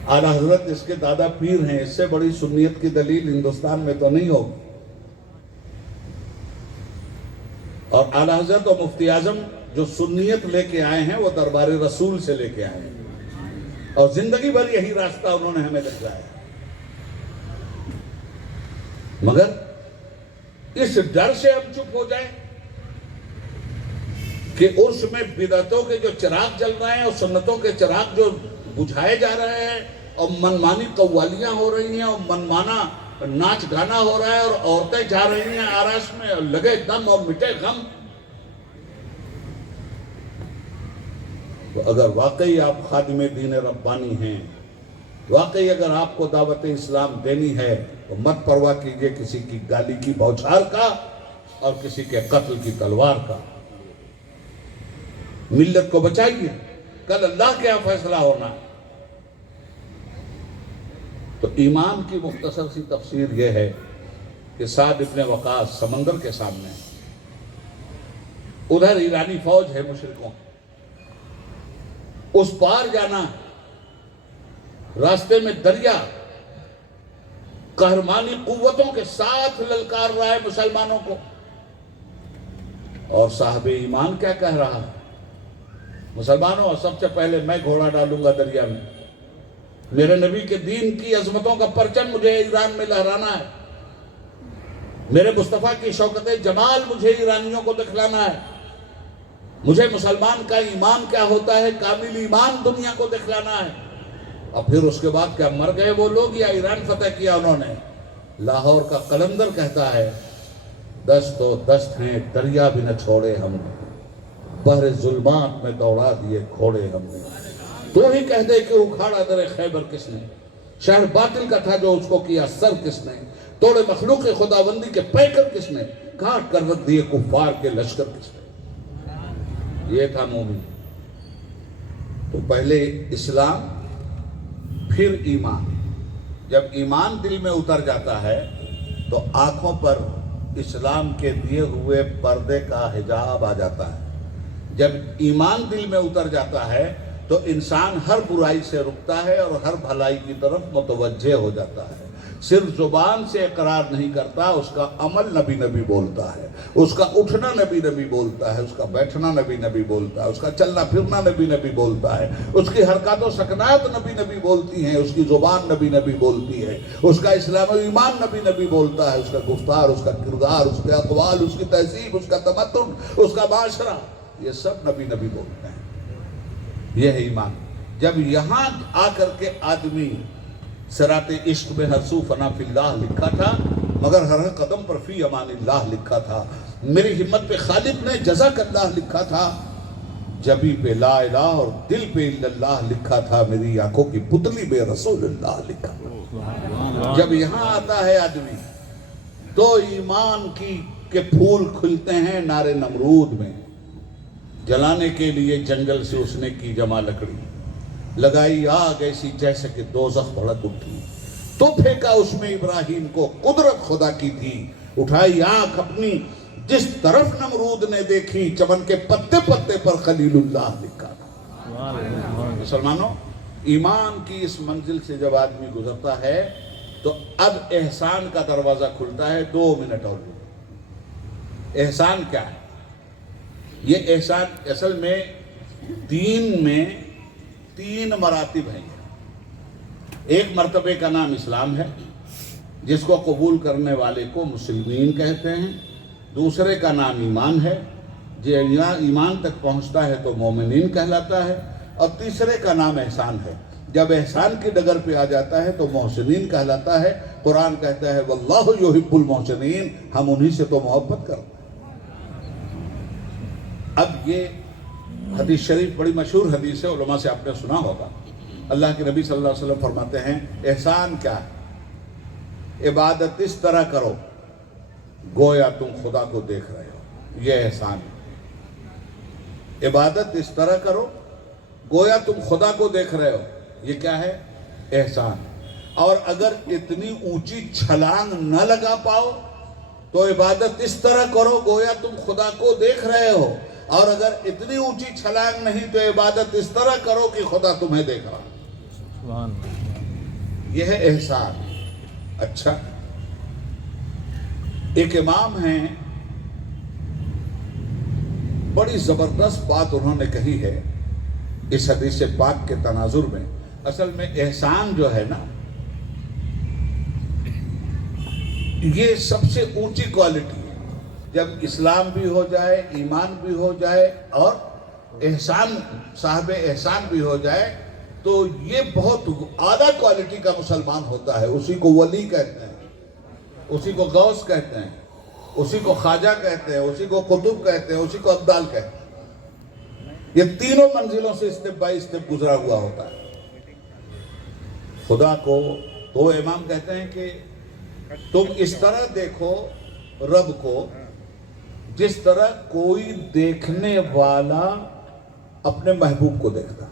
اعلیٰ حضرت اس کے دادا پیر ہیں، اس سے بڑی سنیت کی دلیل ہندوستان میں تو نہیں ہوگی. اور اعلیٰ حضرت اور مفتی اعظم جو سنیت لے کے آئے ہیں وہ دربار رسول سے لے کے آئے ہیں، اور زندگی بھر یہی راستہ انہوں نے ہمیں دکھلایا. مگر اس ڈر سے ہم چپ ہو جائیں کہ عرس میں بدعتوں کے جو چراغ جل رہے ہیں اور سنتوں کے چراغ جو بجھائے جا رہے ہیں، اور منمانی قوالیاں ہو رہی ہیں، اور منمانا ناچ گانا ہو رہا ہے، اور عورتیں جا رہی ہیں آراس میں، اور لگے دم اور مٹے غم. تو اگر واقعی آپ خادم دین ربانی ہیں، واقعی اگر آپ کو دعوت اسلام دینی ہے، تو مت پرواہ کیجئے کسی کی گالی کی بوچھار کا اور کسی کے قتل کی تلوار کا. ملت کو بچائیے، کل اللہ کے یہاں فیصلہ ہونا ہے. تو ایمان کی مختصر سی تفسیر یہ ہے کہ سعد ابن وقاص سمندر کے سامنے، ادھر ایرانی فوج ہے مشرکوں، اس پار جانا، راستے میں دریا قہرمانی قوتوں کے ساتھ للکار رہا ہے مسلمانوں کو. اور صاحب ایمان کیا کہہ رہا ہے؟ مسلمانوں، سب سے پہلے میں گھوڑا ڈالوں گا دریا میں. میرے نبی کے دین کی عظمتوں کا پرچم مجھے ایران میں لہرانا ہے. میرے مصطفیٰ کی شوکت جمال مجھے ایرانیوں کو دکھلانا ہے. مجھے مسلمان کا ایمان کیا ہوتا ہے، کامل ایمان دنیا کو دکھلانا ہے. اور پھر اس کے بعد کیا مر گئے وہ لوگ یا ایران فتح کیا انہوں نے؟ لاہور کا قلندر کہتا ہے، دست و دست ہیں دریا بھی نہ چھوڑے ہم نے، بحر ظلمات میں دوڑا دیے کھوڑے ہم نے. تو ہی کہہ دے کہ اکھاڑا در خیبر کس نے، شہر باطل کا تھا جو اس کو کیا سر کس نے، توڑے مخلوق خداوندی کے پیکر کس نے، کاٹ کر رکھ دیے کفار کے لشکر کس نے. یہ تھا مومن. تو پہلے اسلام، پھر ایمان. جب ایمان دل میں اتر جاتا ہے تو آنکھوں پر اسلام کے دیے ہوئے پردے کا حجاب آ جاتا ہے. جب ایمان دل میں اتر جاتا ہے تو انسان ہر برائی سے رکتا ہے اور ہر بھلائی کی طرف متوجہ ہو جاتا ہے. صرف زبان سے اقرار نہیں کرتا، اس کا عمل نبی نبی بولتا ہے، اس کا اٹھنا نبی نبی بولتا ہے، اس کا بیٹھنا نبی نبی بولتا ہے، اس کا چلنا پھرنا نبی نبی بولتا ہے، اس کی حرکات و سکنات نبی نبی بولتی ہیں، اس کی زبان نبی نبی بولتی ہے، اس کا اسلام و ایمان نبی نبی بولتا ہے، اس کا گفتار، اس کا کردار، اس کے اقوال، اس کی تہذیب، اس کا تمدن، اس کا معاشرہ، یہ سب نبی نبی بولتے ہیں. یہ ہے ایمان. جب یہاں آ کر کے آدمی صراط عشق میں ہرسو فنا فی اللہ لکھا تھا، مگر ہر قدم پر فی امان اللہ لکھا تھا، میری ہمت پہ خالق نے جزاک اللہ لکھا تھا، جبی پہ لا الہ اور دل پہ الا اللہ لکھا تھا، میری آنکھوں کی پتلی پہ رسول اللہ لکھا تھا۔ جب یہاں آتا ہے آدمی تو ایمان کے پھول کھلتے ہیں نارے نمرود میں، جلانے کے لیے جنگل سے اس نے کی جمع لکڑی، لگائی آگ ایسی جیسے کہ دوزخ بھڑک اٹھی، تو پھینکا اس میں ابراہیم کو، قدرت خدا کی تھی، اٹھائی آنکھ اپنی جس طرف نمرود نے دیکھی، چمن کے پتے پتے پر خلیل اللہ لکھا تھا۔ مسلمانوں، ایمان کی اس منزل سے جب آدمی گزرتا ہے تو اب احسان کا دروازہ کھلتا ہے۔ 2 منٹ اور احسان کیا ہے؟ یہ احسان اصل میں دین میں 3 مراتب ہیں۔ ایک مرتبے کا نام اسلام ہے، جس کو قبول کرنے والے کو مسلمین کہتے ہیں۔ دوسرے کا نام ایمان ہے، جو ایمان تک پہنچتا ہے تو مومنین کہلاتا ہے۔ اور تیسرے کا نام احسان ہے، جب احسان کی ڈگر پہ آ جاتا ہے تو محسنین کہلاتا ہے۔ قرآن کہتا ہے واللہ یحب المحسنین، ہم انہی سے تو محبت کرتے ہیں۔ اب یہ حدیث شریف بڑی مشہور حدیث ہے، علماء سے آپ نے سنا ہوگا۔ اللہ کے نبی صلی اللہ علیہ وسلم فرماتے ہیں احسان کیا ہے؟ عبادت اس طرح کرو گویا تم خدا کو دیکھ رہے ہو، یہ احسان ہے۔ عبادت اس طرح کرو گویا تم خدا کو دیکھ رہے ہو، یہ کیا ہے؟ احسان۔ اور اگر اتنی اونچی چھلانگ نہ لگا پاؤ تو عبادت اس طرح کرو گویا تم خدا کو دیکھ رہے ہو، اور اگر اتنی اونچی چھلانگ نہیں تو عبادت اس طرح کرو کہ خدا تمہیں دیکھ رہا۔ یہ ہے احسان۔ اچھا، ایک امام ہیں، بڑی زبردست بات انہوں نے کہی ہے اس حدیث پاک کے تناظر میں۔ اصل میں احسان جو ہے نا، یہ سب سے اونچی کوالٹی ہے۔ جب اسلام بھی ہو جائے، ایمان بھی ہو جائے اور احسان، صاحب احسان بھی ہو جائے، تو یہ بہت اعلیٰ کوالٹی کا مسلمان ہوتا ہے۔ اسی کو ولی کہتے ہیں، اسی کو غوث کہتے ہیں، اسی کو خواجہ کہتے ہیں، اسی کو قطب کہتے ہیں، اسی کو ابدال کہتے ہیں۔ یہ تینوں منزلوں سے اسٹیپ بائی اسٹیپ گزرا ہوا ہوتا ہے۔ خدا کو تو امام کہتے ہیں کہ تم اس طرح دیکھو رب کو جس طرح کوئی دیکھنے والا اپنے محبوب کو دیکھتا۔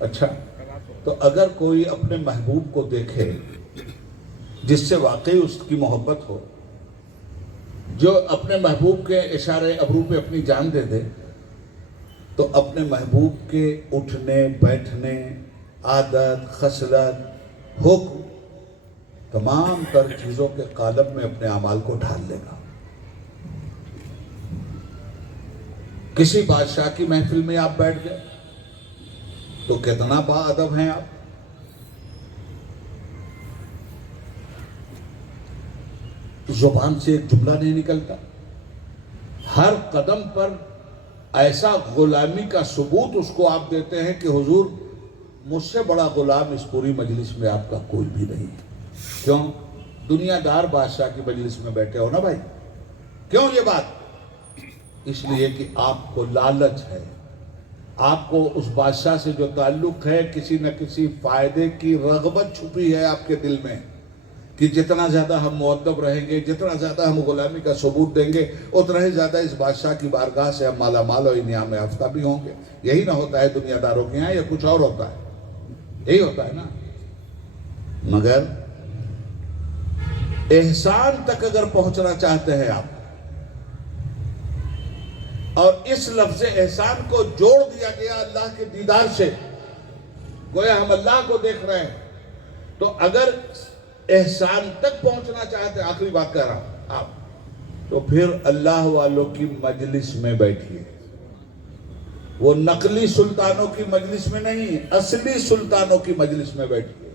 اچھا، تو اگر کوئی اپنے محبوب کو دیکھے جس سے واقعی اس کی محبت ہو، جو اپنے محبوب کے اشارے ابرو پہ اپنی جان دے دے، تو اپنے محبوب کے اٹھنے بیٹھنے، عادت، خصلت، حکم، تمام تر چیزوں کے قالب میں اپنے اعمال کو ڈھال لے گا۔ کسی بادشاہ کی محفل میں آپ بیٹھ گئے تو کتنا با ادب ہیں آپ، زبان سے ایک جملہ نہیں نکلتا، ہر قدم پر ایسا غلامی کا ثبوت اس کو آپ دیتے ہیں کہ حضور مجھ سے بڑا غلام اس پوری مجلس میں آپ کا کوئی بھی نہیں ہے۔ کیوں؟ دنیا دار بادشاہ کی مجلس میں بیٹھے ہو نا بھائی۔ کیوں یہ بات؟ اس لیے کہ آپ کو لالچ ہے، آپ کو اس بادشاہ سے جو تعلق ہے کسی نہ کسی فائدے کی رغبت چھپی ہے آپ کے دل میں، کہ جتنا زیادہ ہم مؤدب رہیں گے، جتنا زیادہ ہم غلامی کا ثبوت دیں گے، اتنا ہی زیادہ اس بادشاہ کی بارگاہ سے ہم مالا مال اور انعام یافتہ بھی ہوں گے۔ یہی نہ ہوتا ہے دنیا داروں کے یہاں، یا کچھ اور ہوتا ہے؟ یہی ہوتا ہے نا۔ مگر احسان تک اگر پہنچنا چاہتے ہیں آپ، اور اس لفظ احسان کو جوڑ دیا گیا اللہ کے دیدار سے، گویا ہم اللہ کو دیکھ رہے ہیں، تو اگر احسان تک پہنچنا چاہتے ہیں، آخری بات کہہ رہا ہوں آپ، تو پھر اللہ والوں کی مجلس میں بیٹھیے۔ وہ نقلی سلطانوں کی مجلس میں نہیں، اصلی سلطانوں کی مجلس میں بیٹھیے،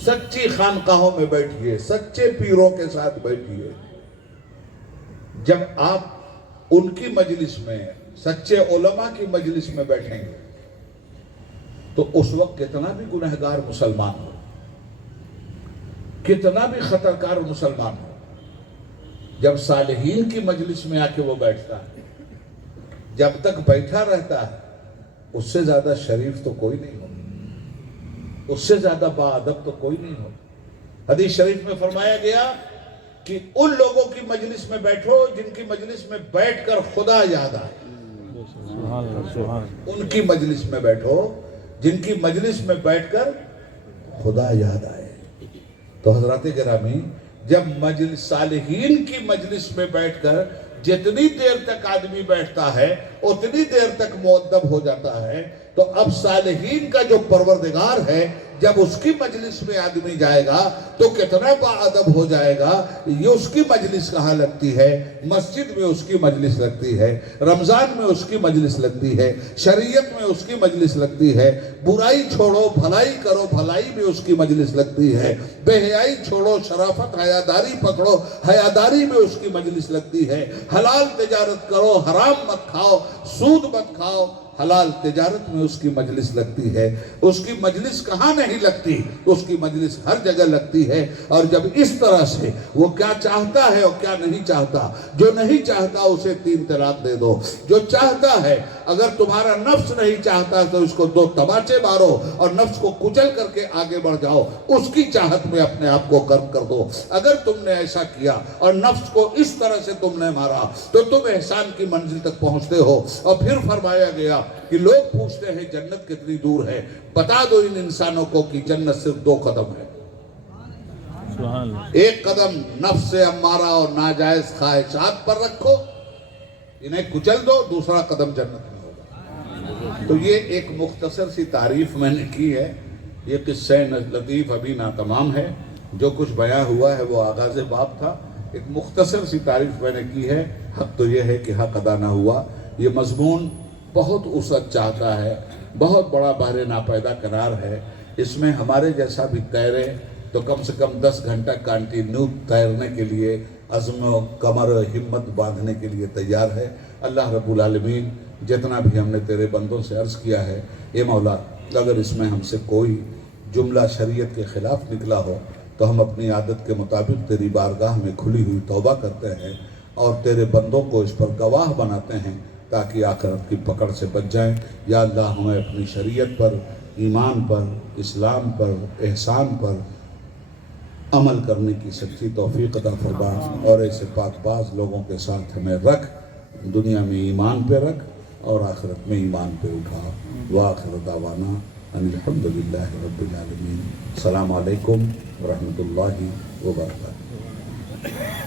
سچی خانقاہوں میں بیٹھیے، سچے پیروں کے ساتھ بیٹھیے۔ جب آپ ان کی مجلس میں، سچے علماء کی مجلس میں بیٹھیں گے، تو اس وقت کتنا بھی گنہگار مسلمان ہو، کتنا بھی خطر کار مسلمان ہو، جب صالحین کی مجلس میں آ کے وہ بیٹھتا ہے، جب تک بیٹھا رہتا ہے، اس سے زیادہ شریف تو کوئی نہیں ہو، اس سے زیادہ باادب تو کوئی نہیں ہو۔ حدیث شریف میں فرمایا گیا کہ ان لوگوں کی مجلس میں بیٹھو جن کی مجلس میں بیٹھ کر خدا یاد آئے، ان کی مجلس میں بیٹھو جن کی مجلس میں بیٹھ کر خدا یاد آئے۔ تو حضرات گرامی، جب صالحین کی مجلس میں بیٹھ کر جتنی دیر تک آدمی بیٹھتا ہے اتنی دیر تک مؤدب ہو جاتا ہے، تو اب صالحین کا جو پروردگار ہے جب اس کی مجلس میں آدمی جائے گا تو کتنا باادب ہو جائے گا۔ یہ اس کی مجلس کہاں لگتی ہے؟ مسجد میں اس کی مجلس لگتی ہے، رمضان میں اس کی مجلس لگتی ہے، شریعت میں اس کی مجلس لگتی ہے، برائی چھوڑو بھلائی کرو، بھلائی میں اس کی مجلس لگتی ہے، بے حیائی چھوڑو شرافت حیاداری پکڑو، حیاداری میں اس کی مجلس لگتی ہے، حلال تجارت کرو، حرام مت کھاؤ، سود مت کھاؤ، حلال تجارت میں اس کی مجلس لگتی ہے۔ اس کی مجلس کہاں نہیں لگتی؟ اس کی مجلس ہر جگہ لگتی ہے۔ اور جب اس طرح سے وہ کیا چاہتا ہے اور کیا نہیں چاہتا، جو نہیں چاہتا اسے 3 طلاق دے دو، جو چاہتا ہے اگر تمہارا نفس نہیں چاہتا تو اس کو 2 تماچے مارو اور نفس کو کچل کر کے آگے بڑھ جاؤ، اس کی چاہت میں اپنے آپ کو غرق کر دو۔ اگر تم نے ایسا کیا اور نفس کو اس طرح سے تم نے مارا تو تم احسان کی منزل تک پہنچتے ہو۔ اور پھر فرمایا گیا کہ لوگ پوچھتے ہیں جنت کتنی دور ہے، بتا دو ان انسانوں کو کہ جنت صرف 2 قدم ہے۔ ایک قدم نفس سے امارہ اور ناجائز خواہشات پر رکھو، انہیں کچل دو، دوسرا قدم جنت میں ہوگا۔ تو یہ ایک مختصر سی تعریف میں نے کی ہے۔ یہ قصہ لطیف ابھی ناتمام ہے، جو کچھ بیان ہوا ہے وہ آغاز باب تھا۔ ایک مختصر سی تعریف میں نے کی ہے۔ حق تو یہ ہے کہ حق ادا نہ ہوا۔ یہ مضمون بہت وسعت چاہتا ہے، بہت بڑا بحر ناپیدا قرار ہے۔ اس میں ہمارے جیسا بھی تیرے تو کم سے کم 10 گھنٹہ کانٹینیو تیرنے کے لیے عزم و کمر ہمت باندھنے کے لیے تیار ہے۔ اللہ رب العالمین جتنا بھی ہم نے تیرے بندوں سے عرض کیا ہے، اے مولا اگر اس میں ہم سے کوئی جملہ شریعت کے خلاف نکلا ہو تو ہم اپنی عادت کے مطابق تیری بارگاہ میں کھلی ہوئی توبہ کرتے ہیں اور تیرے بندوں کو اس پر گواہ بناتے ہیں تاکہ آخرت کی پکڑ سے بچ جائیں۔ یا اللہ ہمیں اپنی شریعت پر، ایمان پر، اسلام پر، احسان پر عمل کرنے کی سچی توفیق عطا فرما اور ایسے پاک باز لوگوں کے ساتھ ہمیں رکھ، دنیا میں ایمان پہ رکھ اور آخرت میں ایمان پہ اٹھا۔ وآخر دعوانا ان الحمدللہ رب العالمین۔ السلام علیکم ورحمۃ اللہ وبرکاتہ۔